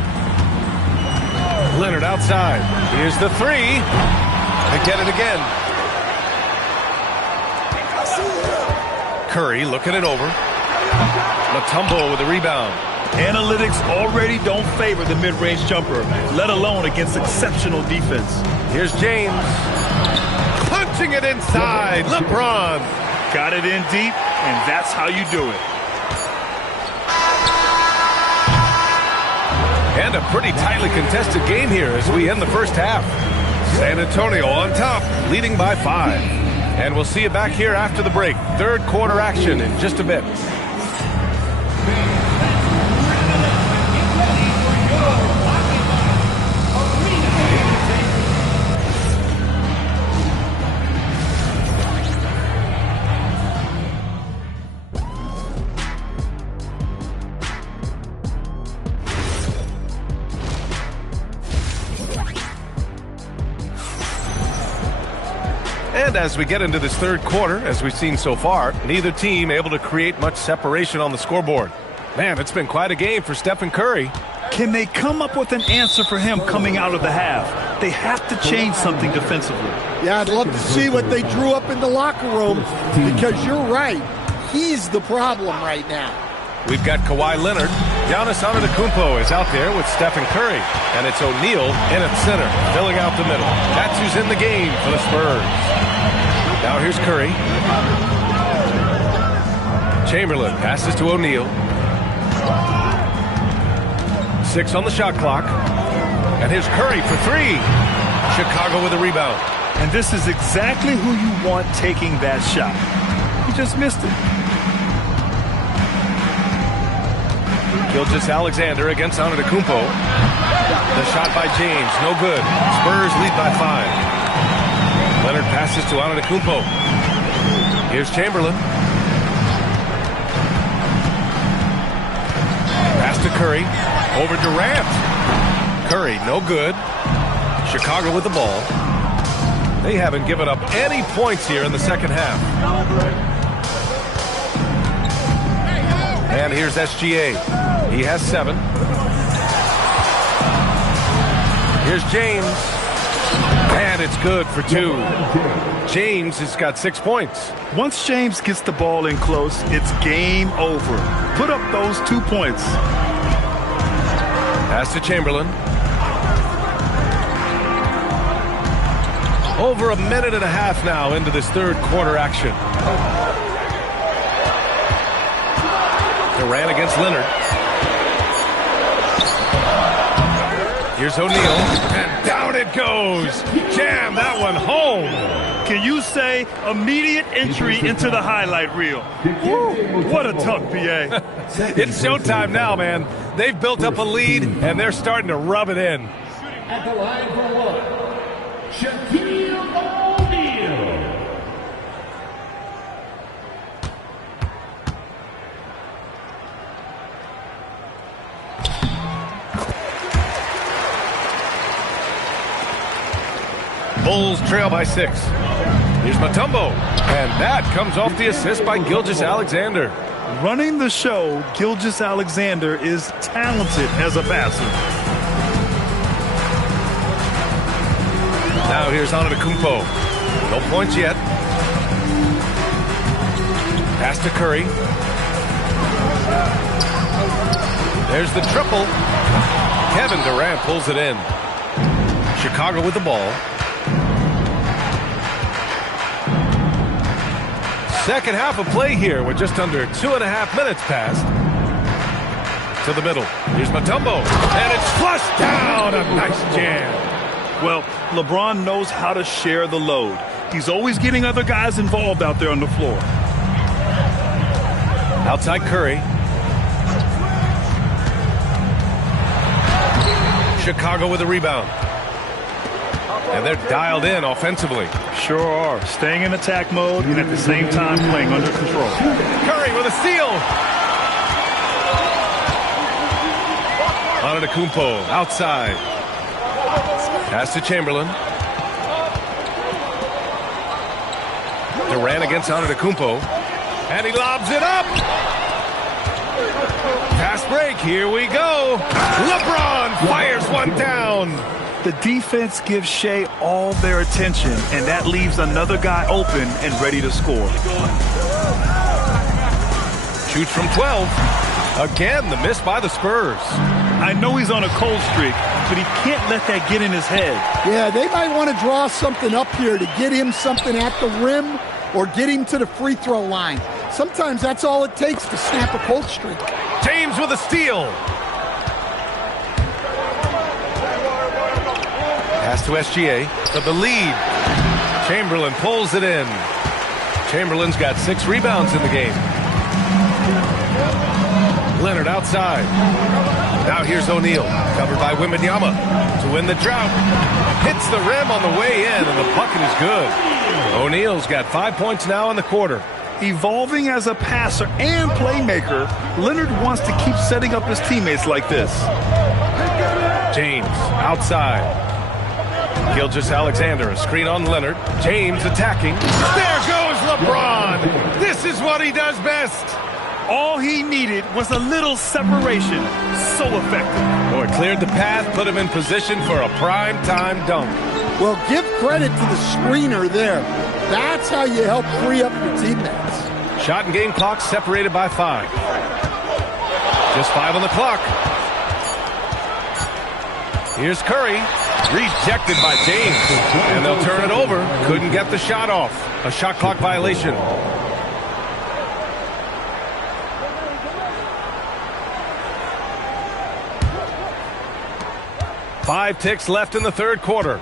Leonard outside. Here's the 3. They get it again. Curry looking it over. Mutombo with the rebound. Analytics already don't favor the mid-range jumper, let alone against exceptional defense. Here's James. Punching it inside. LeBron. Got it in deep, and that's how you do it. And a pretty tightly contested game here as we end the first half. San Antonio on top, leading by 5. And we'll see you back here after the break. Third quarter action in just a bit. And as we get into this third quarter, as we've seen so far, neither team able to create much separation on the scoreboard. Man, it's been quite a game for Stephen Curry. Can they come up with an answer for him coming out of the half? They have to change something defensively. Yeah, I'd love to see what they drew up in the locker room, because you're right. He's the problem right now. We've got Kawhi Leonard. Giannis Antetokounmpo is out there with Stephen Curry. And it's O'Neal in at center, filling out the middle. That's who's in the game for the Spurs. Now here's Curry. Chamberlain passes to O'Neal. 6 on the shot clock. And here's Curry for 3. Chicago with a rebound. And this is exactly who you want taking that shot. He just missed it. Gilgeous-Alexander against Antetokounmpo. The shot by James, no good. Spurs lead by 5. Leonard passes to Antetokounmpo. Here's Chamberlain. Pass to Curry. Over Durant. Curry, no good. Chicago with the ball. They haven't given up any points here in the second half. And here's SGA. He has 7. Here's James. And it's good for 2. James has got 6 points. Once James gets the ball in close, it's game over. Put up those 2 points. Pass to Chamberlain. Over a minute and a half now into this third quarter action. Durant against Leonard. Here's O'Neal. And down it goes. Jam that one home. Can you say immediate entry into the highlight reel? Woo, what a dunk, BA. It's showtime now, man. They've built up a lead, and they're starting to rub it in. At the line for 1, Shaquille O'Neal. Bulls trail by 6. Here's Mutombo. And that comes off the assist by Gilgeous-Alexander. Running the show, Gilgeous-Alexander is talented as a passer. Now here's Antetokounmpo. No points yet. Pass to Curry. There's the triple. Kevin Durant pulls it in. Chicago with the ball. Second half of play here with just under 2.5 minutes passed. To the middle. Here's Mutombo. And it's flushed down. A nice jam. Well, LeBron knows how to share the load. He's always getting other guys involved out there on the floor. Outside Curry. Chicago with a rebound. And they're dialed in offensively. Sure are. Staying in attack mode and at the same time playing under control. Curry with a steal. Antetokounmpo outside. Pass to Chamberlain. Durant against Antetokounmpo. And he lobs it up. Fast break. Here we go. LeBron fires one down. The defense gives Shea all their attention, and that leaves another guy open and ready to score. Shoots from 12. Again, the miss by the Spurs. I know he's on a cold streak, but he can't let that get in his head. Yeah, they might want to draw something up here to get him something at the rim or get him to the free throw line. Sometimes that's all it takes to snap a cold streak. James with a steal. Pass to SGA for the lead. Chamberlain pulls it in. Chamberlain's got 6 rebounds in the game. Leonard outside. Now here's O'Neal, covered by Wembanyama to win the drought. Hits the rim on the way in, and the bucket is good. O'Neal's got 5 points now in the quarter. Evolving as a passer and playmaker, Leonard wants to keep setting up his teammates like this. James outside. Gilgeous-Alexander, a screen on Leonard. James attacking. There goes LeBron. This is what he does best. All he needed was a little separation. So effective. Oh, it cleared the path, put him in position for a prime-time dunk. Well, give credit to the screener there. That's how you help free up your teammates. Shot and game clock separated by 5. Just 5 on the clock. Here's Curry. Rejected by James. And they'll turn it over. Couldn't get the shot off. A shot clock violation. Five ticks left in the third quarter.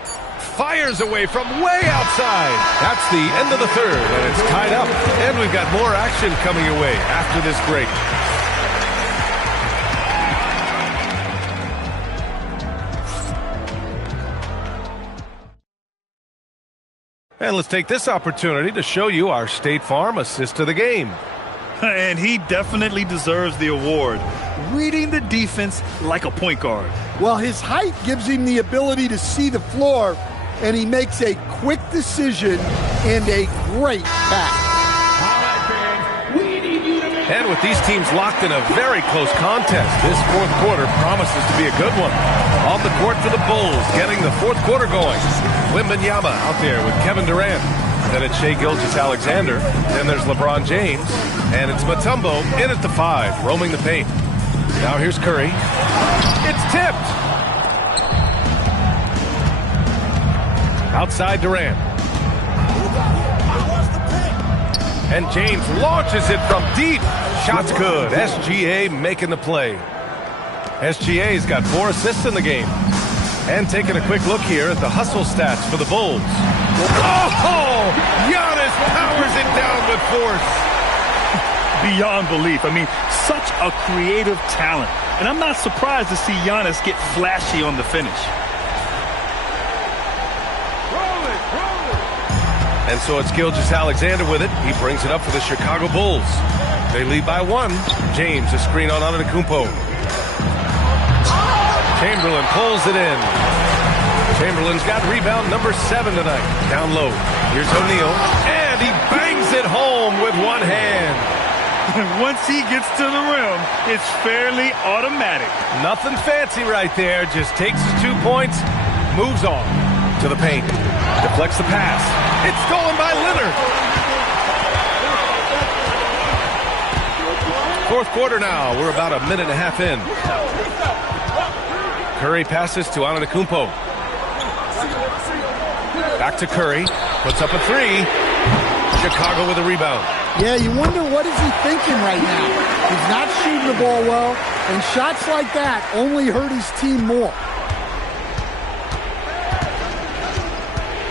Fires away from way outside. That's the end of the third, and it's tied up. And we've got more action coming your way after this break. And let's take this opportunity to show you our State Farm assist to the game. And he definitely deserves the award. Reading the defense like a point guard. Well, his height gives him the ability to see the floor, and he makes a quick decision and a great pass. And with these teams locked in a very close contest, this fourth quarter promises to be a good one. On the court for the Bulls, getting the fourth quarter going. Wembanyama out there with Kevin Durant. Then it's Shai Gilgeous-Alexander. Then there's LeBron James. And it's Mutombo in at the 5, roaming the paint. Now here's Curry. It's tipped. Outside Durant. And James launches it from deep. Shot's good. SGA making the play. SGA's got 4 assists in the game. And taking a quick look here at the hustle stats for the Bulls. Oh! Giannis powers it down with force. Beyond belief. I mean, such a creative talent. And I'm not surprised to see Giannis get flashy on the finish. And so it's Gilgeous-Alexander with it. He brings it up for the Chicago Bulls. They lead by 1. James, a screen on Antetokounmpo. Chamberlain pulls it in. Chamberlain's got rebound number 7 tonight. Down low. Here's O'Neal. And he bangs it home with one hand. Once he gets to the rim, it's fairly automatic. Nothing fancy right there. Just takes his 2 points, moves on to the paint. Deflects the pass. It's stolen by Leonard. Fourth quarter now. We're about a minute and a half in. Curry passes to Antetokounmpo. Back to Curry. Puts up a 3. Chicago with a rebound. Yeah, you wonder what is he thinking right now. He's not shooting the ball well, and shots like that only hurt his team more.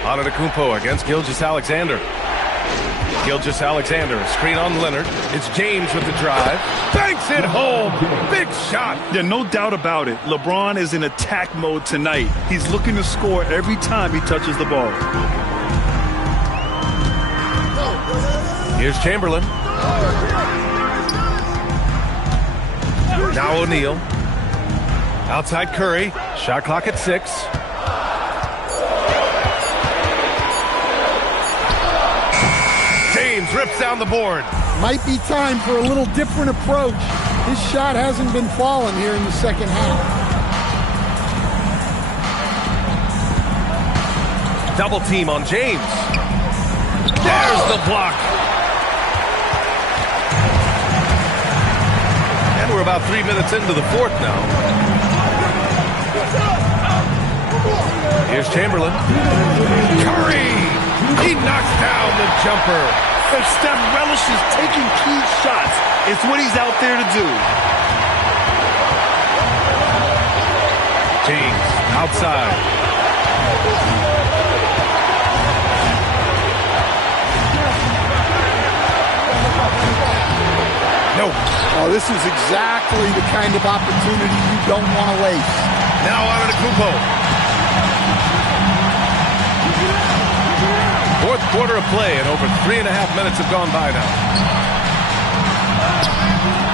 Antetokounmpo against Gilgeous-Alexander. Gilgeous-Alexander, a screen on Leonard. It's James with the drive. Banks it home. Big shot. Yeah, no doubt about it. LeBron is in attack mode tonight. He's looking to score every time he touches the ball. Here's Chamberlain. Now O'Neal. Outside Curry. Shot clock at 6. James rips down the board. Might be time for a little different approach. His shot hasn't been falling here in the second half. Double team on James. There's the block. And we're about 3 minutes into the fourth now. Here's Chamberlain. Curry! He knocks down the jumper. And Steph relishes taking key shots. It's what he's out there to do. James outside. No. Oh, this is exactly the kind of opportunity you don't want to waste. Now Antetokounmpo. Fourth quarter of play, and over 3.5 minutes have gone by now.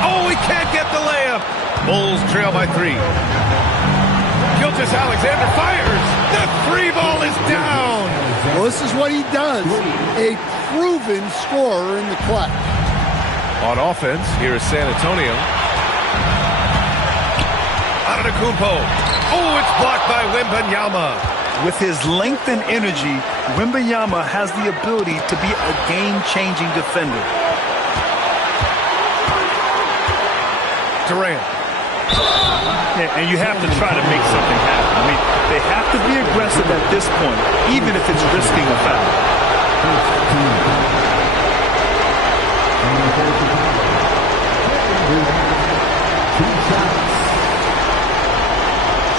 Oh, he can't get the layup. Bulls trail by 3. Gilgeous-Alexander fires. The 3 ball is down. Well, this is what he does. A proven scorer in the clutch. On offense, here is San Antonio. Antetokounmpo. Oh, it's blocked by Wembanyama. With his length and energy, Wembanyama has the ability to be a game-changing defender. Durant. Yeah, and you have to try to make something happen. I mean, they have to be aggressive at this point, even if it's risking a foul.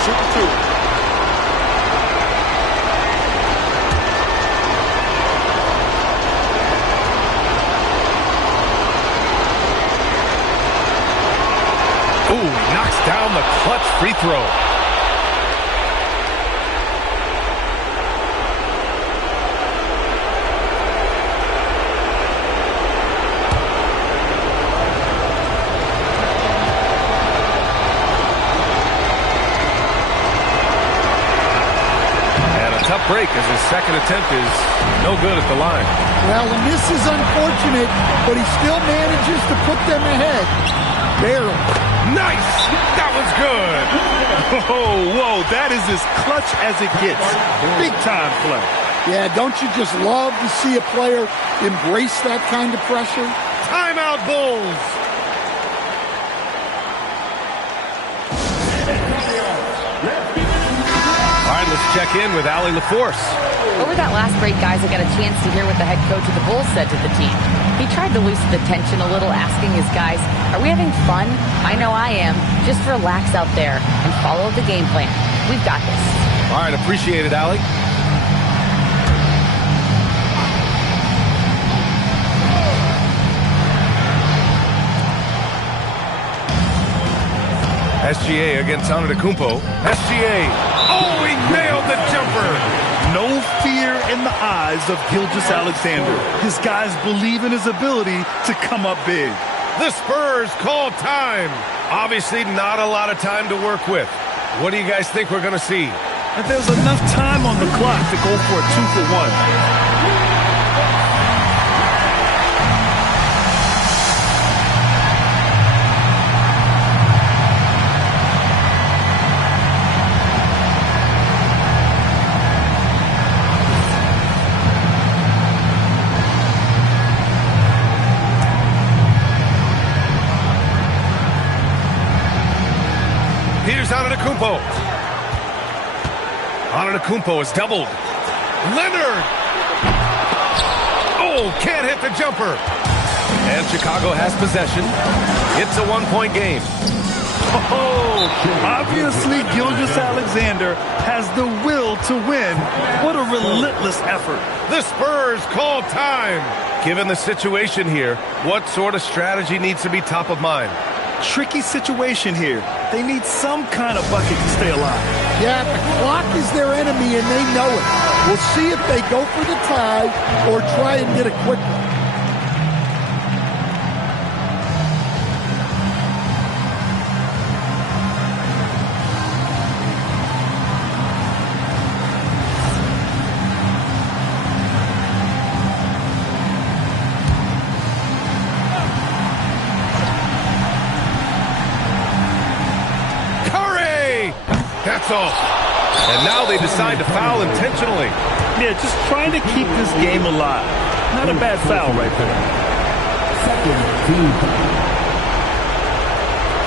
Shoot 2. Ooh, knocks down the clutch free throw. And a tough break as his second attempt is no good at the line. Well, and this is unfortunate, but he still manages to put them ahead. Barely. Nice! That was good! Whoa, that is as clutch as it gets. Big time play. Yeah, don't you just love to see a player embrace that kind of pressure? Timeout, Bulls! All right, let's check in with Allie LaForce. Over that last break, guys, I got a chance to hear what the head coach of the Bulls said to the team. He tried to loosen the tension a little, asking his guys, are we having fun? I know I am. Just relax out there and follow the game plan. We've got this. All right, appreciate it, Allie. SGA against Antetokounmpo. SGA. Oh, he nailed the jumper. No fear in the eyes of Gilgeous-Alexander. His guys believe in his ability to come up big. The Spurs call time. Obviously not a lot of time to work with. What do you guys think we're going to see? And there's enough time on the clock to go for a 2-for-1. Here's Antetokounmpo. Antetokounmpo is doubled. Leonard! Oh, can't hit the jumper. And Chicago has possession. It's a one-point game. Oh, obviously Gilgeous-Alexander has the will to win. What a relentless effort. The Spurs call time. Given the situation here, what sort of strategy needs to be top of mind? Tricky situation here. They need some kind of bucket to stay alive. Yeah, the clock is their enemy and they know it. We'll see if they go for the tie or try and get a quick one. That's off. And now they decide to foul intentionally. Yeah, just trying to keep this game alive. Not a bad foul right there. Second team foul.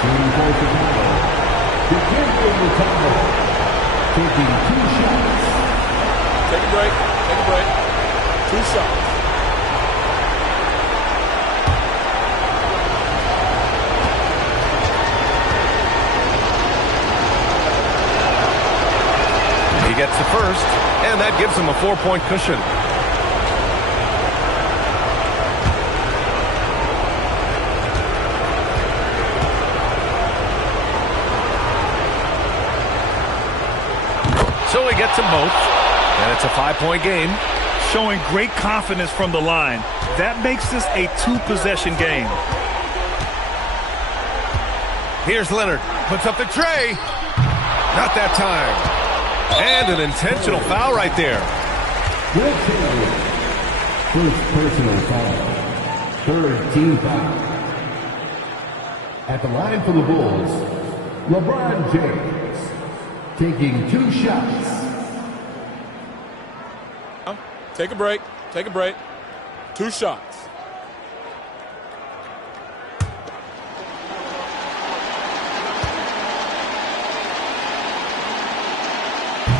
Shooting for Chicago. Dikembe Mutombo. Taking 2 shots. Take a break. Take a break. 2 shots. He gets the first, and that gives him a 4-point cushion. So he gets them both, and it's a 5-point game. Showing great confidence from the line. That makes this a 2-possession game. Here's Leonard. Puts up the tray. Not that time. And an intentional foul right there. First personal foul. Third team foul. At the line for the Bulls, LeBron James. Taking 2 shots. Take a break. Take a break. 2 shots.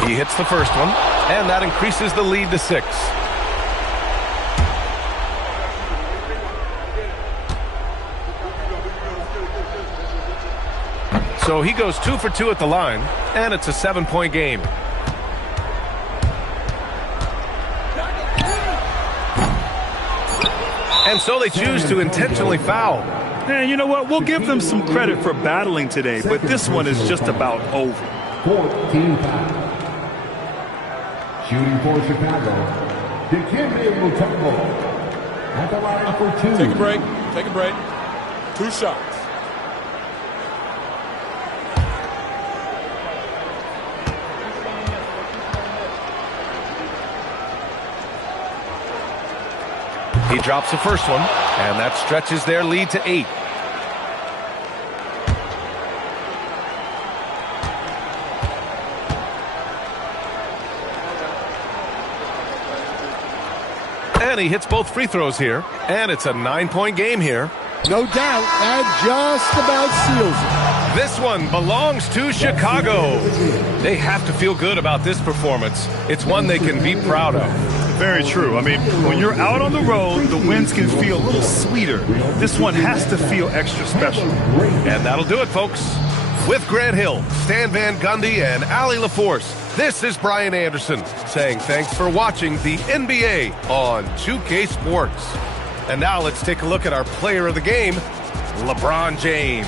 He hits the first one, and that increases the lead to 6. So he goes 2 for 2 at the line, and it's a 7-point game. And so they choose to intentionally foul. And you know what? We'll give them some credit for battling today, but this one is just about over. 14 foul. Shooting for Chicago, Dikembe Mutombo. At the line for 2. Take a break. Take a break. 2 shots. He drops the first one, and that stretches their lead to 8. And he hits both free throws here, and it's a 9-point game here. No doubt, that just about seals it. This one belongs to Chicago. They have to feel good about this performance. It's one they can be proud of. Very true. I mean, when you're out on the road, the wins can feel a little sweeter. This one has to feel extra special. And that'll do it, folks. With Grant Hill, Stan Van Gundy, and Allie LaForce, this is Brian Anderson saying thanks for watching the NBA on 2K Sports. And now let's take a look at our player of the game, LeBron James.